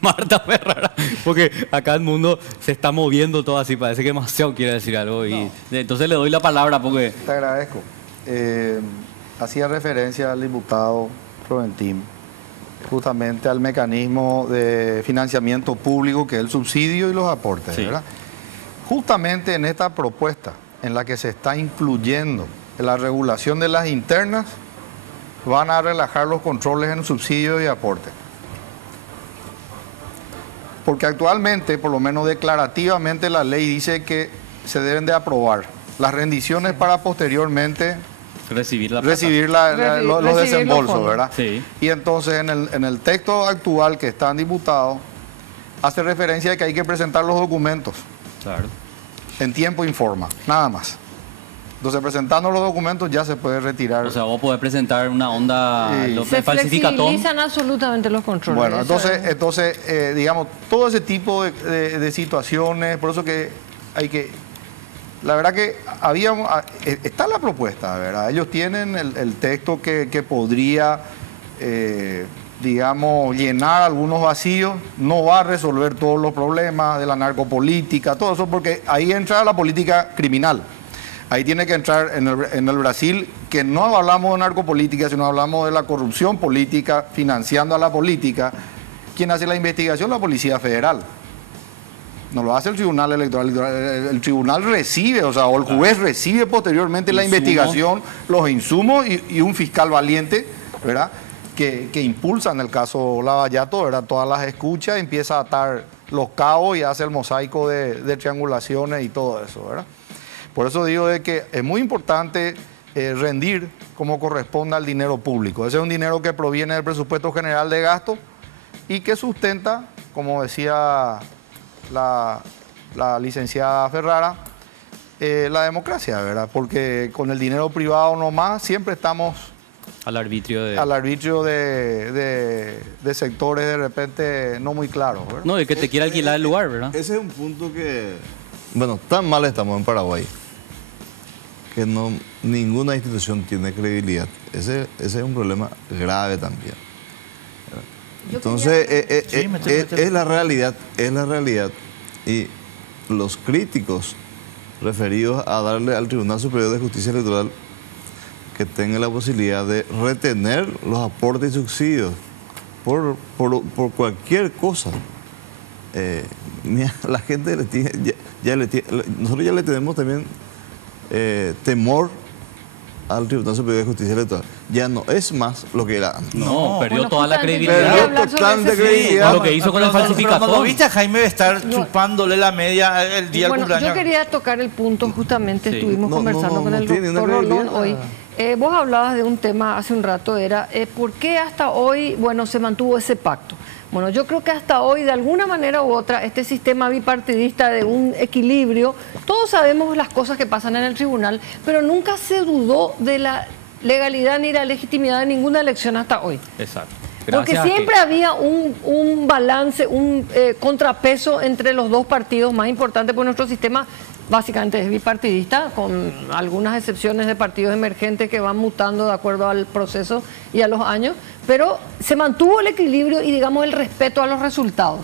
Marta Ferrara, porque acá el mundo se está moviendo todo así, parece que demasiado quiere decir algo. Y entonces le doy la palabra porque... Te agradezco. Hacía referencia al diputado Florentín, justamente al mecanismo de financiamiento público que es el subsidio y los aportes, Sí. ¿verdad? Justamente en esta propuesta en la que se está incluyendo en la regulación de las internas, van a relajar los controles en subsidio y aporte. Porque actualmente, por lo menos declarativamente, la ley dice que se deben de aprobar las rendiciones para posteriormente recibir la plata. recibir Recibir los los desembolsos, fondos. ¿verdad? Sí. Y entonces en el texto actual que está en diputado, hace referencia a que hay que presentar los documentos Claro. en tiempo y forma, nada más. Entonces, presentando los documentos ya se puede retirar. O sea, vos podés presentar una onda, Sí. lo Se falsificatón. flexibilizan absolutamente los controles. Bueno, Eso entonces digamos, todo ese tipo de situaciones, por eso que hay que... La verdad que está la propuesta, ¿verdad? Ellos tienen el texto que podría, digamos, llenar algunos vacíos, no va a resolver todos los problemas de la narcopolítica, todo eso, porque ahí entra la política criminal. Ahí tiene que entrar en el Brasil, que no hablamos de narcopolítica, sino hablamos de la corrupción política, financiando a la política. ¿Quién hace la investigación? La Policía Federal. No lo hace el Tribunal Electoral. El tribunal recibe, o el juez recibe posteriormente la Insumos. investigación, los insumos y un fiscal valiente, ¿verdad? Que impulsa en el caso Lavallato, ¿verdad? Todas las escuchas, empieza a atar los cabos y hace el mosaico de triangulaciones y todo eso, ¿verdad? Por eso digo de que es muy importante rendir como corresponde al dinero público. Ese es un dinero que proviene del presupuesto general de gasto y que sustenta, como decía la licenciada Ferrara, la democracia, ¿verdad? Porque con el dinero privado nomás siempre estamos Al arbitrio de... al arbitrio de sectores de repente no muy claros, ¿verdad? No, el que te quiera alquilar el lugar, ¿verdad? Ese es un punto que, bueno, tan mal estamos en Paraguay que ninguna institución tiene credibilidad. Ese es un problema grave también. Entonces, es la realidad, y los críticos referidos a darle al Tribunal Superior de Justicia Electoral que tenga la posibilidad de retener los aportes y subsidios por cualquier cosa. La gente le tiene, nosotros ya le tenemos también temor al Tribunal Superior de Justicia Electoral. Ya no es más lo que era antes. No, perdió Bueno, toda la justamente credibilidad. quería hablar sobre Total de ese credibilidad. Lo que hizo con el Pero falsificador. no lo viste a Jaime estar chupándole la media el día del Bueno, cumpleaños. yo quería tocar el punto, justamente Sí. estuvimos No, conversando no con el tiene una doctor Rolón credibilidad. hoy. Vos hablabas de un tema hace un rato, era ¿por qué hasta hoy, bueno, se mantuvo ese pacto? Bueno, yo creo que hasta hoy, de alguna manera u otra, este sistema bipartidista de un equilibrio, todos sabemos las cosas que pasan en el tribunal, pero nunca se dudó de la legalidad ni la legitimidad de ninguna elección hasta hoy. Exacto. Porque Gracias a siempre que- había un balance, un contrapeso entre los dos partidos más importantes, porque nuestro sistema básicamente es bipartidista, con algunas excepciones de partidos emergentes que van mutando de acuerdo al proceso y a los años, pero se mantuvo el equilibrio y, digamos, el respeto a los resultados.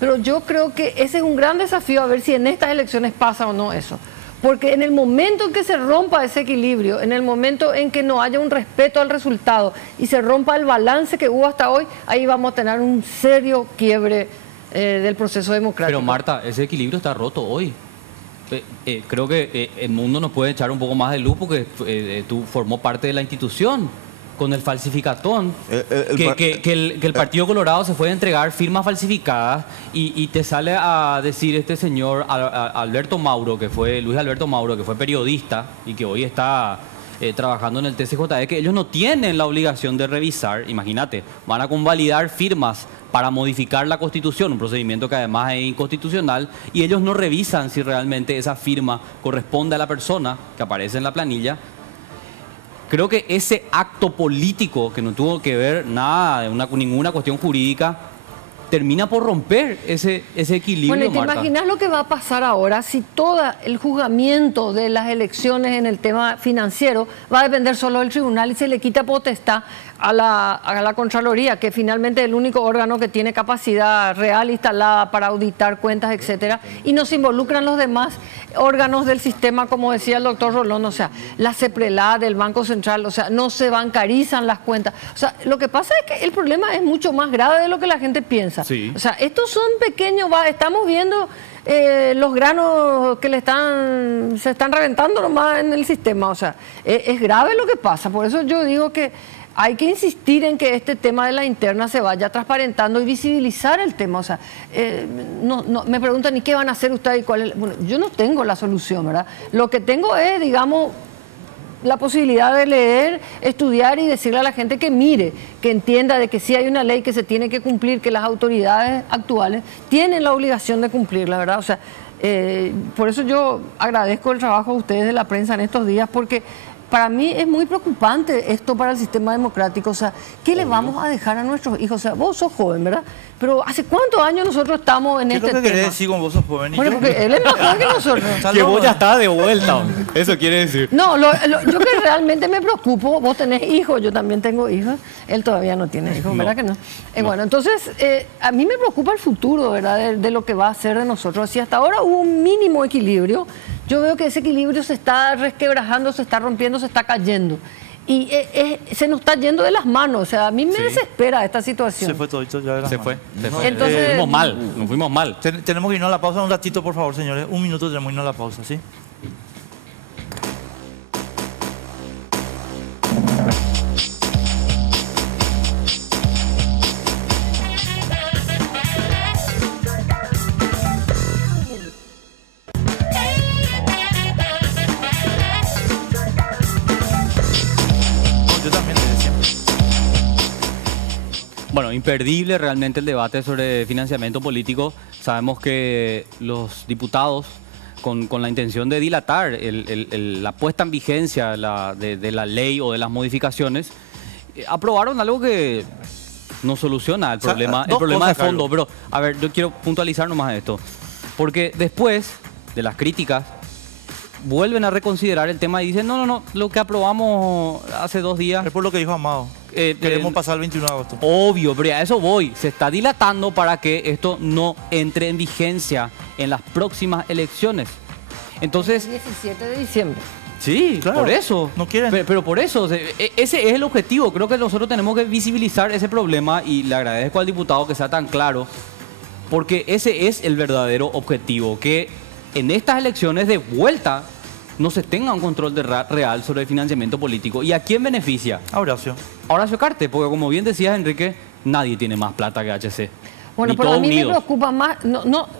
Pero yo creo que ese es un gran desafío, a ver si en estas elecciones pasa o no eso. Porque en el momento en que se rompa ese equilibrio, en el momento en que no haya un respeto al resultado y se rompa el balance que hubo hasta hoy, ahí vamos a tener un serio quiebre del proceso democrático. Pero Marta, ese equilibrio está roto hoy. Creo que el mundo nos puede echar un poco más de luz porque tú formó parte de la institución con el falsificatón. Que el Partido Colorado se fue a entregar firmas falsificadas y te sale a decir este señor Alberto Mauro, que fue Luis Alberto Mauro, que fue periodista y que hoy está trabajando en el TCJE, que ellos no tienen la obligación de revisar, imagínate, van a convalidar firmas para modificar la Constitución, un procedimiento que además es inconstitucional, y ellos no revisan si realmente esa firma corresponde a la persona que aparece en la planilla. Creo que ese acto político, que no tuvo que ver nada, ninguna cuestión jurídica, termina por romper ese equilibrio, Bueno, ¿y te Marta. imaginas lo que va a pasar ahora si todo el juzgamiento de las elecciones en el tema financiero va a depender solo del tribunal y se le quita potestad a la Contraloría, que finalmente es el único órgano que tiene capacidad real instalada para auditar cuentas, etcétera, y no se involucran los demás órganos del sistema, como decía el doctor Rolón, o sea, la CEPRELAD, el Banco Central, o sea, no se bancarizan las cuentas. O sea, lo que pasa es que el problema es mucho más grave de lo que la gente piensa. Sí. O sea, estos son pequeños, estamos viendo los granos que se están reventando nomás en el sistema. O sea, es grave lo que pasa. Por eso yo digo que hay que insistir en que este tema de la interna se vaya transparentando y visibilizar el tema. O sea, me preguntan, ¿y qué van a hacer ustedes? Bueno, yo no tengo la solución, ¿verdad? Lo que tengo es, digamos, la posibilidad de leer, estudiar y decirle a la gente que mire, que entienda de que sí hay una ley que se tiene que cumplir, que las autoridades actuales tienen la obligación de cumplirla, ¿verdad? O sea, por eso yo agradezco el trabajo de ustedes de la prensa en estos días, porque para mí es muy preocupante esto para el sistema democrático. O sea, ¿qué le vamos a dejar a nuestros hijos? O sea, vos sos joven, ¿verdad? Pero ¿hace cuántos años nosotros estamos en ¿Qué es este lo que tema? querés decir con vos sos joven? Bueno, porque él es más joven que nosotros. Que vos ya estás de vuelta. Eso quiere decir. No, yo que realmente me preocupo, vos tenés hijos, yo también tengo hijos, él todavía no tiene hijos, ¿verdad que no? Bueno, entonces, a mí me preocupa el futuro, ¿verdad? De lo que va a ser de nosotros. Si hasta ahora hubo un mínimo equilibrio, yo veo que ese equilibrio se está resquebrajando, se está rompiendo, se está cayendo. Y se nos está yendo de las manos. O sea, a mí me desespera esta situación. Se fue todito ya de las Se manos. fue. Entonces- Nos fuimos mal. Tenemos que irnos a la pausa un ratito, por favor, señores. Un minuto tenemos que irnos a la pausa, ¿sí? No, yo también te decía. Bueno, imperdible realmente el debate sobre financiamiento político. Sabemos que los diputados, con la intención de dilatar la puesta en vigencia de la ley o de las modificaciones, aprobaron algo que no soluciona el sea, problema, dos de cosas, fondo. Carlos. Pero, a ver, yo quiero puntualizar nomás esto. Porque después de las críticas, vuelven a reconsiderar el tema y dicen, no, lo que aprobamos hace 2 días... Es por lo que dijo Amado. Queremos pasar el 21 de agosto. Obvio, pero a eso voy. Se está dilatando para que esto no entre en vigencia en las próximas elecciones. Entonces, 17 de diciembre. sí, Claro, por eso. no quieren. Pero por eso, ese es el objetivo. Creo que nosotros tenemos que visibilizar ese problema y le agradezco al diputado que sea tan claro, porque ese es el verdadero objetivo, que en estas elecciones de vuelta no se tenga un control real sobre el financiamiento político. ¿Y a quién beneficia? A Horacio. A Horacio Cartes, porque como bien decías, Enrique, nadie tiene más plata que HC. Bueno, Ni pero a todos mí me unidos. preocupa más,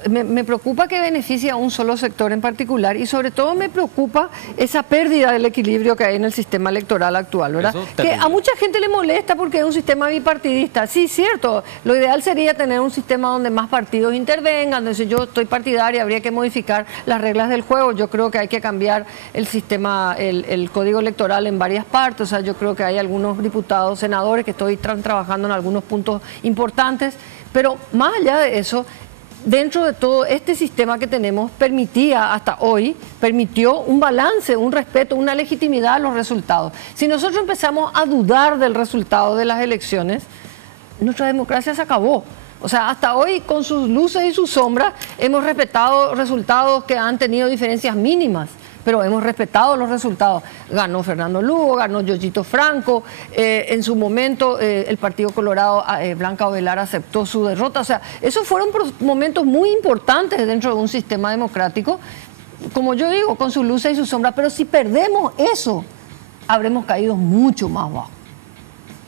me preocupa que beneficie a un solo sector en particular y sobre todo me preocupa esa pérdida del equilibrio que hay en el sistema electoral actual, ¿verdad? Eso es Que terrible. a mucha gente le molesta porque es un sistema bipartidista. Sí, cierto, lo ideal sería tener un sistema donde más partidos intervengan, donde si yo estoy partidaria habría que modificar las reglas del juego. Yo creo que hay que cambiar el sistema, el código electoral en varias partes. O sea, yo creo que hay algunos diputados, senadores que están trabajando en algunos puntos importantes. Pero más allá de eso, dentro de todo este sistema que tenemos, permitió un balance, un respeto, una legitimidad a los resultados. Si nosotros empezamos a dudar del resultado de las elecciones, nuestra democracia se acabó. O sea, hasta hoy, con sus luces y sus sombras, hemos respetado resultados que han tenido diferencias mínimas, pero hemos respetado los resultados. Ganó Fernando Lugo, ganó Yoyito Franco, en su momento el Partido Colorado, Blanca Ovelar aceptó su derrota. O sea, esos fueron momentos muy importantes dentro de un sistema democrático, como yo digo, con sus luces y sus sombras, pero si perdemos eso, habremos caído mucho más bajo.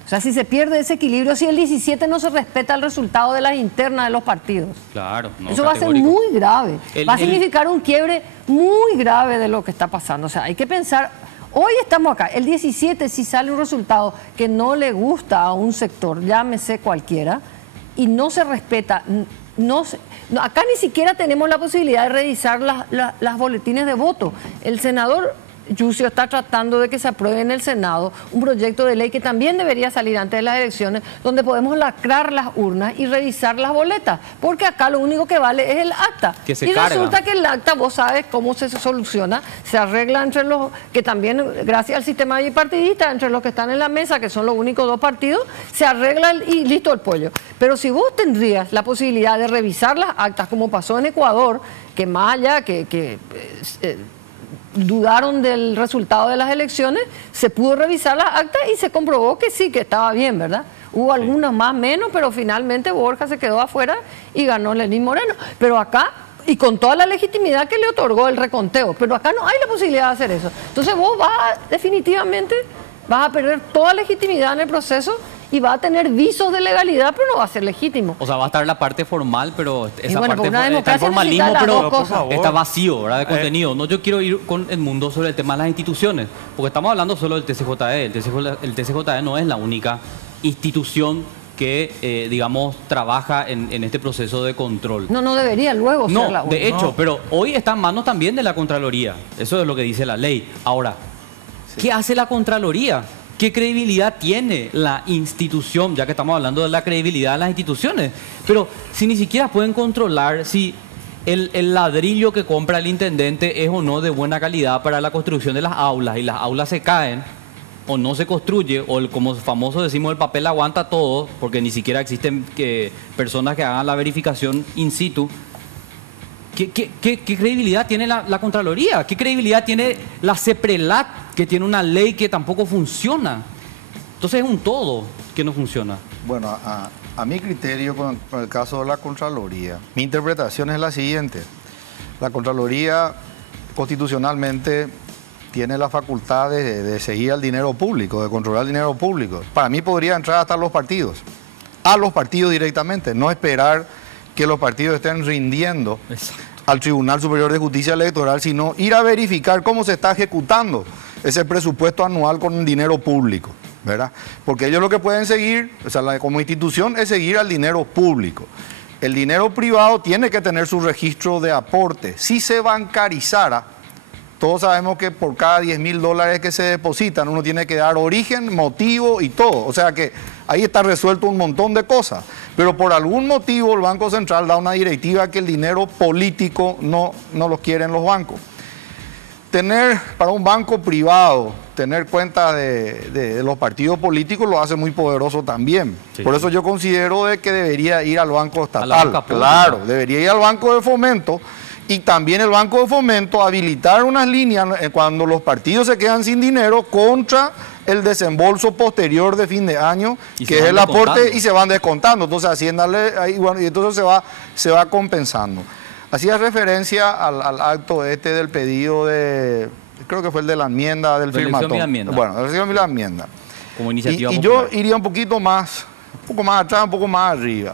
O sea, si se pierde ese equilibrio, si el 17 no se respeta el resultado de las internas de los partidos. Claro, no, Eso va a ser categórico. muy grave. Va a El- significar un quiebre muy grave de lo que está pasando. O sea, hay que pensar, hoy estamos acá, el 17 si sale un resultado que no le gusta a un sector, llámese cualquiera, y no se respeta, acá ni siquiera tenemos la posibilidad de revisar las boletines de voto. El senador Yucio está tratando de que se apruebe en el Senado un proyecto de ley que también debería salir antes de las elecciones, donde podemos lacrar las urnas y revisar las boletas, porque acá lo único que vale es el acta. Que se y carga. resulta que el acta, vos sabes cómo se soluciona, se arregla entre los que también, gracias al sistema bipartidista, entre los que están en la mesa, que son los únicos dos partidos, se arregla y listo el pollo. Pero si vos tendrías la posibilidad de revisar las actas, como pasó en Ecuador, que más allá que dudaron del resultado de las elecciones, se pudo revisar las actas y se comprobó que sí, que estaba bien, ¿verdad? Hubo algunas más menos, pero finalmente Borja se quedó afuera y ganó Lenín Moreno. Pero acá, y con toda la legitimidad que le otorgó el reconteo, pero acá no hay la posibilidad de hacer eso. Entonces vos definitivamente vas a perder toda legitimidad en el proceso y va a tener visos de legalidad, pero no va a ser legítimo. O sea, va a estar la parte formal, pero esa bueno, parte una está el democracia formalismo, necesita las pero dos cosas. está vacío, ¿verdad? De contenido. No, yo quiero ir con el mundo sobre el tema de las instituciones, porque estamos hablando solo del TCJE. El TCJE no es la única institución que, digamos, trabaja en este proceso de control. No debería luego ser la No, única. de hecho, pero hoy está en manos también de la Contraloría. Eso es lo que dice la ley. Ahora, ¿qué hace la Contraloría? ¿Qué credibilidad tiene la institución? Ya que estamos hablando de la credibilidad de las instituciones. Pero si ni siquiera pueden controlar si el ladrillo que compra el intendente es o no de buena calidad para la construcción de las aulas, y las aulas se caen o no se construye, o como famoso decimos, el papel aguanta todo, porque ni siquiera existen personas que hagan la verificación in situ. ¿Qué credibilidad tiene la Contraloría? ¿Qué credibilidad tiene la CEPRELAT, que tiene una ley que tampoco funciona? Entonces es un todo que no funciona. Bueno, a mi criterio, con el caso de la Contraloría, mi interpretación es la siguiente. La Contraloría constitucionalmente tiene la facultad de seguir al dinero público, de controlar el dinero público. Para mí podría entrar hasta los partidos, a los partidos directamente, no esperar que los partidos estén rindiendo al Tribunal Superior de Justicia Electoral, sino ir a verificar cómo se está ejecutando ese presupuesto anual con dinero público, ¿verdad? Porque ellos lo que pueden seguir, o sea, como institución, es seguir al dinero público. El dinero privado tiene que tener su registro de aporte. Si se bancarizara, todos sabemos que por cada $10.000 que se depositan, uno tiene que dar origen, motivo y todo. O sea que ahí está resuelto un montón de cosas. Pero por algún motivo el Banco Central da una directiva que el dinero político no lo quieren los bancos. Para un banco privado, tener cuenta de los partidos políticos lo hace muy poderoso también. Sí. Por eso yo considero de que debería ir al Banco Estatal. Claro, debería ir al Banco de Fomento. Y también el Banco de Fomento habilitar unas líneas cuando los partidos se quedan sin dinero contra el desembolso posterior de fin de año, que es el aporte, y se van descontando. Entonces Hacienda y entonces se va compensando. Hacía referencia al acto del pedido de, creo que fue el de la enmienda del firmatorio. Bueno, la elección y la enmienda. Como iniciativa y yo iría un poco más atrás, un poco más arriba.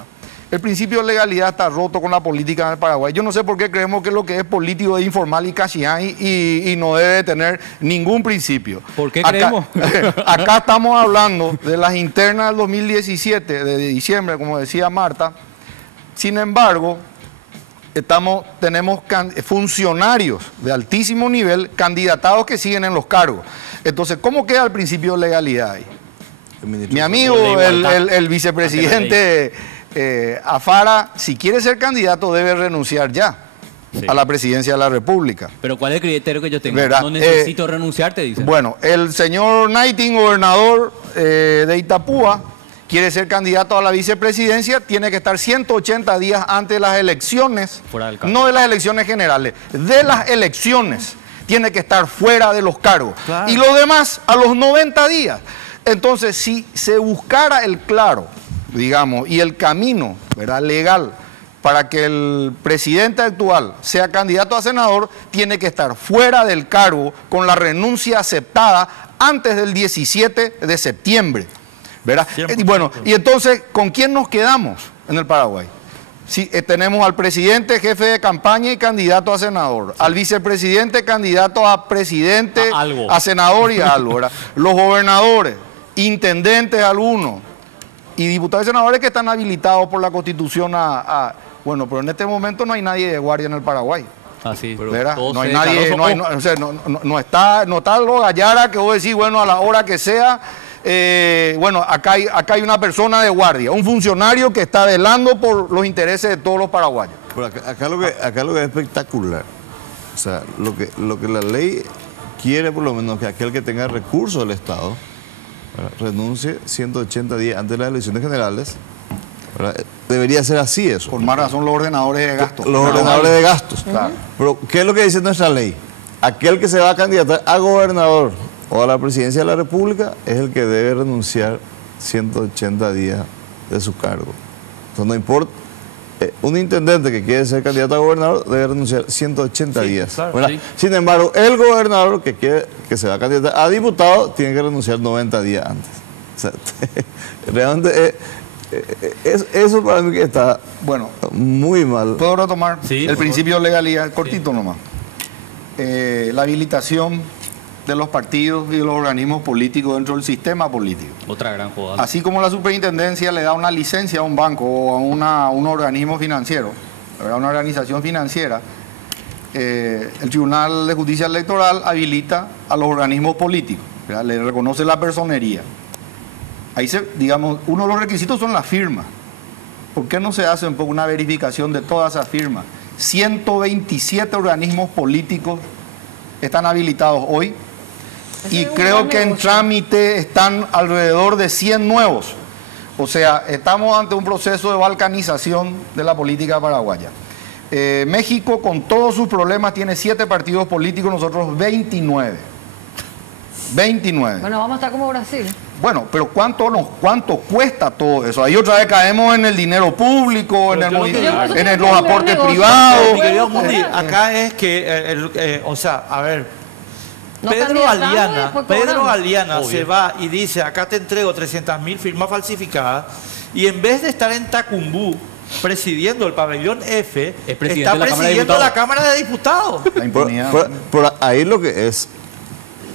El principio de legalidad está roto con la política en el Paraguay. Yo no sé por qué creemos que lo que es político es informal y casián y no debe tener ningún principio. ¿Por qué creemos? Acá estamos hablando de las internas del 2017, de diciembre, como decía Marta. Sin embargo, tenemos funcionarios de altísimo nivel, candidatados que siguen en los cargos. Entonces, ¿cómo queda el principio de legalidad ahí? Mi amigo, el vicepresidente Afara, si quiere ser candidato, debe renunciar ya a la presidencia de la República. Pero ¿cuál es el criterio que yo tengo? ¿Verdad? No necesito renunciar, te dicen. Bueno, el señor Knighting, gobernador de Itapúa, quiere ser candidato a la vicepresidencia, tiene que estar 180 días antes de las elecciones, no de las elecciones generales, de las elecciones, tiene que estar fuera de los cargos. Claro. Y los demás a los 90 días. Entonces, si se buscara el claro, digamos, y el camino, ¿verdad?, legal para que el presidente actual sea candidato a senador, tiene que estar fuera del cargo con la renuncia aceptada antes del 17 de septiembre, ¿verdad? Y bueno, y entonces, ¿con quién nos quedamos en el Paraguay? Sí, tenemos al presidente, jefe de campaña y candidato a senador, al vicepresidente, candidato a presidente, a senador y a algo, ¿verdad? Los gobernadores, intendentes algunos, y diputados y senadores que están habilitados por la Constitución bueno, pero en este momento no hay nadie de guardia en el Paraguay. Así, ¿verdad? todo No hay se nadie, desarrolló. no, hay, no, o sea, no está lo gallara que vos decís, bueno, a la hora que sea, bueno, acá hay una persona de guardia, un funcionario que está velando por los intereses de todos los paraguayos. Pero acá lo que es espectacular, o sea, lo que la ley quiere por lo menos que aquel que tenga recursos del Estado, ¿verdad?, renuncie 180 días antes de las elecciones generales, ¿verdad? Debería ser así eso. Por más razón los ordenadores de gastos. Los ordenadores de gastos. Claro. Pero, ¿qué es lo que dice nuestra ley? Aquel que se va a candidatar a gobernador o a la presidencia de la República es el que debe renunciar 180 días de su cargo. Entonces, no importa. Un intendente que quiere ser candidato a gobernador debe renunciar 180 días. Claro, ¿verdad? sí. Sin embargo, el gobernador que se va a candidatar a diputado tiene que renunciar 90 días antes. O sea, realmente eso para mí que está Bueno, muy mal. ¿puedo retomar Sí, el por principio de legalidad? Cortito nomás. La habilitación de los partidos y de los organismos políticos dentro del sistema político. Otra gran jugada. Así como la superintendencia le da una licencia a un banco o a un organismo financiero, a una organización financiera, el Tribunal de Justicia Electoral habilita a los organismos políticos, ¿verdad? Le reconoce la personería. Ahí digamos, uno de los requisitos son las firmas. ¿Por qué no se hace un poco una verificación de todas esas firmas? 127 organismos políticos están habilitados hoy. Ese Y es un creo gran que en negocio. trámite están alrededor de 100 nuevos. O sea, estamos ante un proceso de balcanización de la política paraguaya. México, con todos sus problemas, tiene 7 partidos políticos, nosotros 29. 29. Bueno, vamos a estar como Brasil. Bueno, pero ¿cuánto cuesta todo eso? Ahí otra vez caemos en el dinero público, Pero yo lo que digo- en los aportes negocio. privados. Mi querido Bueno, Mundi, bueno. acá es que, o sea, a ver, Nos Pedro candidatamos y Galeana, después Pedro cobramos. Galeana Obvio. se va y dice, acá te entrego 300.000 firmas falsificadas, y en vez de estar en Tacumbú presidiendo el pabellón F, Es presidente está de la Cámara de presidiendo Diputados. la Cámara de Diputados. La impunidad. Por ahí lo que es,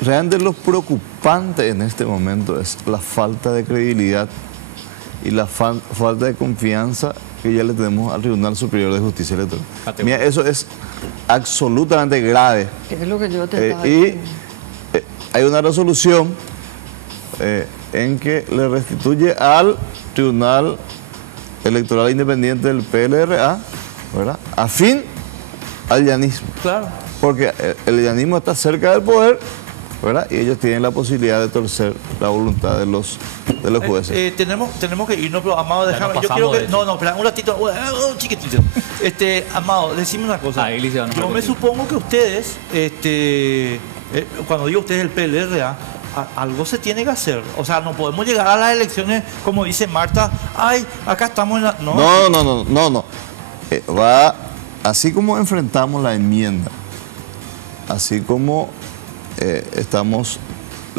realmente lo preocupante en este momento es la falta de credibilidad y la falta de confianza que ya le tenemos al Tribunal Superior de Justicia Electoral. Mira, eso es absolutamente grave. Que es lo que yo te estaba Y diciendo. hay una resolución en que le restituye al Tribunal Electoral Independiente del PLRA, ¿verdad?, afín al llanismo. Claro. Porque el llanismo está cerca del poder, ¿verdad?, y ellos tienen la posibilidad de torcer la voluntad de los jueces. Tenemos que irnos, pero Amado, Ya déjame. nos Yo pasamos, quiero que. de hecho. No, espera, un ratito, chiquitito. Amado, decime una cosa. Ah, Iglesia, no Yo me me supongo que ustedes, cuando digo ustedes el PLRA, algo se tiene que hacer. O sea, no podemos llegar a las elecciones, como dice Marta, ay, acá estamos en la. No. Va, así como enfrentamos la enmienda, así como le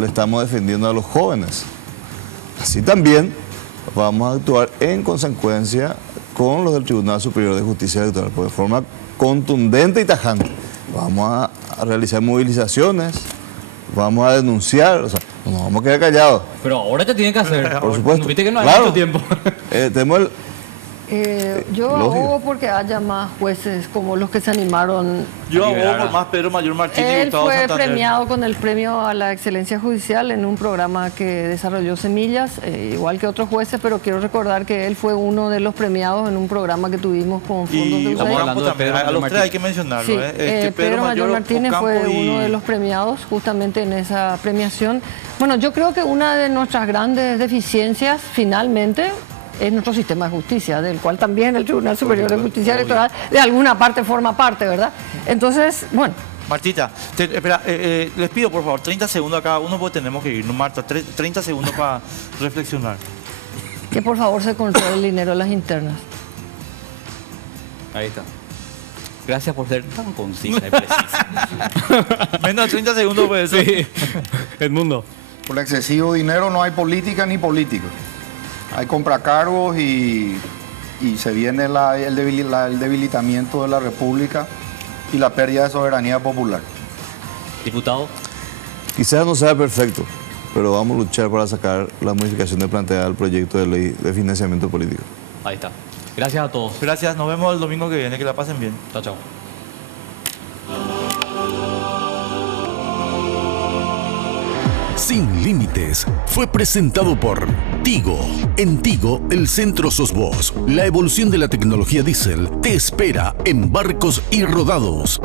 estamos defendiendo a los jóvenes, así también vamos a actuar en consecuencia con los del Tribunal Superior de Justicia Electoral, porque de forma contundente y tajante. Vamos a realizar movilizaciones, vamos a denunciar, o sea, no nos vamos a quedar callados. Pero ahora te tienen que hacer. Por supuesto. Viste que no hay Claro. mucho tiempo. Tenemos Yo lógico. abogo porque haya más jueces como los que se animaron. Yo liberar abogo por a- más Pedro Mayor Martínez y Él Gustavo fue Santander. premiado con el premio a la excelencia judicial en un programa que desarrolló Semillas, igual que otros jueces, pero quiero recordar que él fue uno de los premiados en un programa que tuvimos con fondos Y de Estamos USAID. hablando Ocampo de también. Pedro A Mayor los tres Martínez. hay que mencionarlo. Sí, Pedro Mayor Martínez fue Ocampo y- uno de los premiados justamente en esa premiación. Bueno, yo creo que una de nuestras grandes deficiencias finalmente es nuestro sistema de justicia, del cual también el Tribunal Superior de Justicia Electoral de alguna parte forma parte, ¿verdad? Entonces, bueno, Martita, espera, les pido por favor 30 segundos a cada uno porque tenemos que irnos. Marta, 30 segundos para reflexionar. que por favor se controle el dinero de las internas. Ahí está. Gracias por ser tan concisa y precisa. Menos de 30 segundos puede ser. Sí. Edmundo. Por excesivo dinero no hay política ni políticos. Hay compracargos y se viene el debilitamiento de la República y la pérdida de soberanía popular. Diputado. Quizás no sea perfecto, pero vamos a luchar para sacar la modificación de planteada al proyecto de ley de financiamiento político. Ahí está. Gracias a todos. Gracias, nos vemos el domingo que viene, que la pasen bien. Chao, chao. Sin Límites fue presentado por Tigo. En Tigo, el centro sos vos. La evolución de la tecnología diésel te espera en Barcos y Rodados.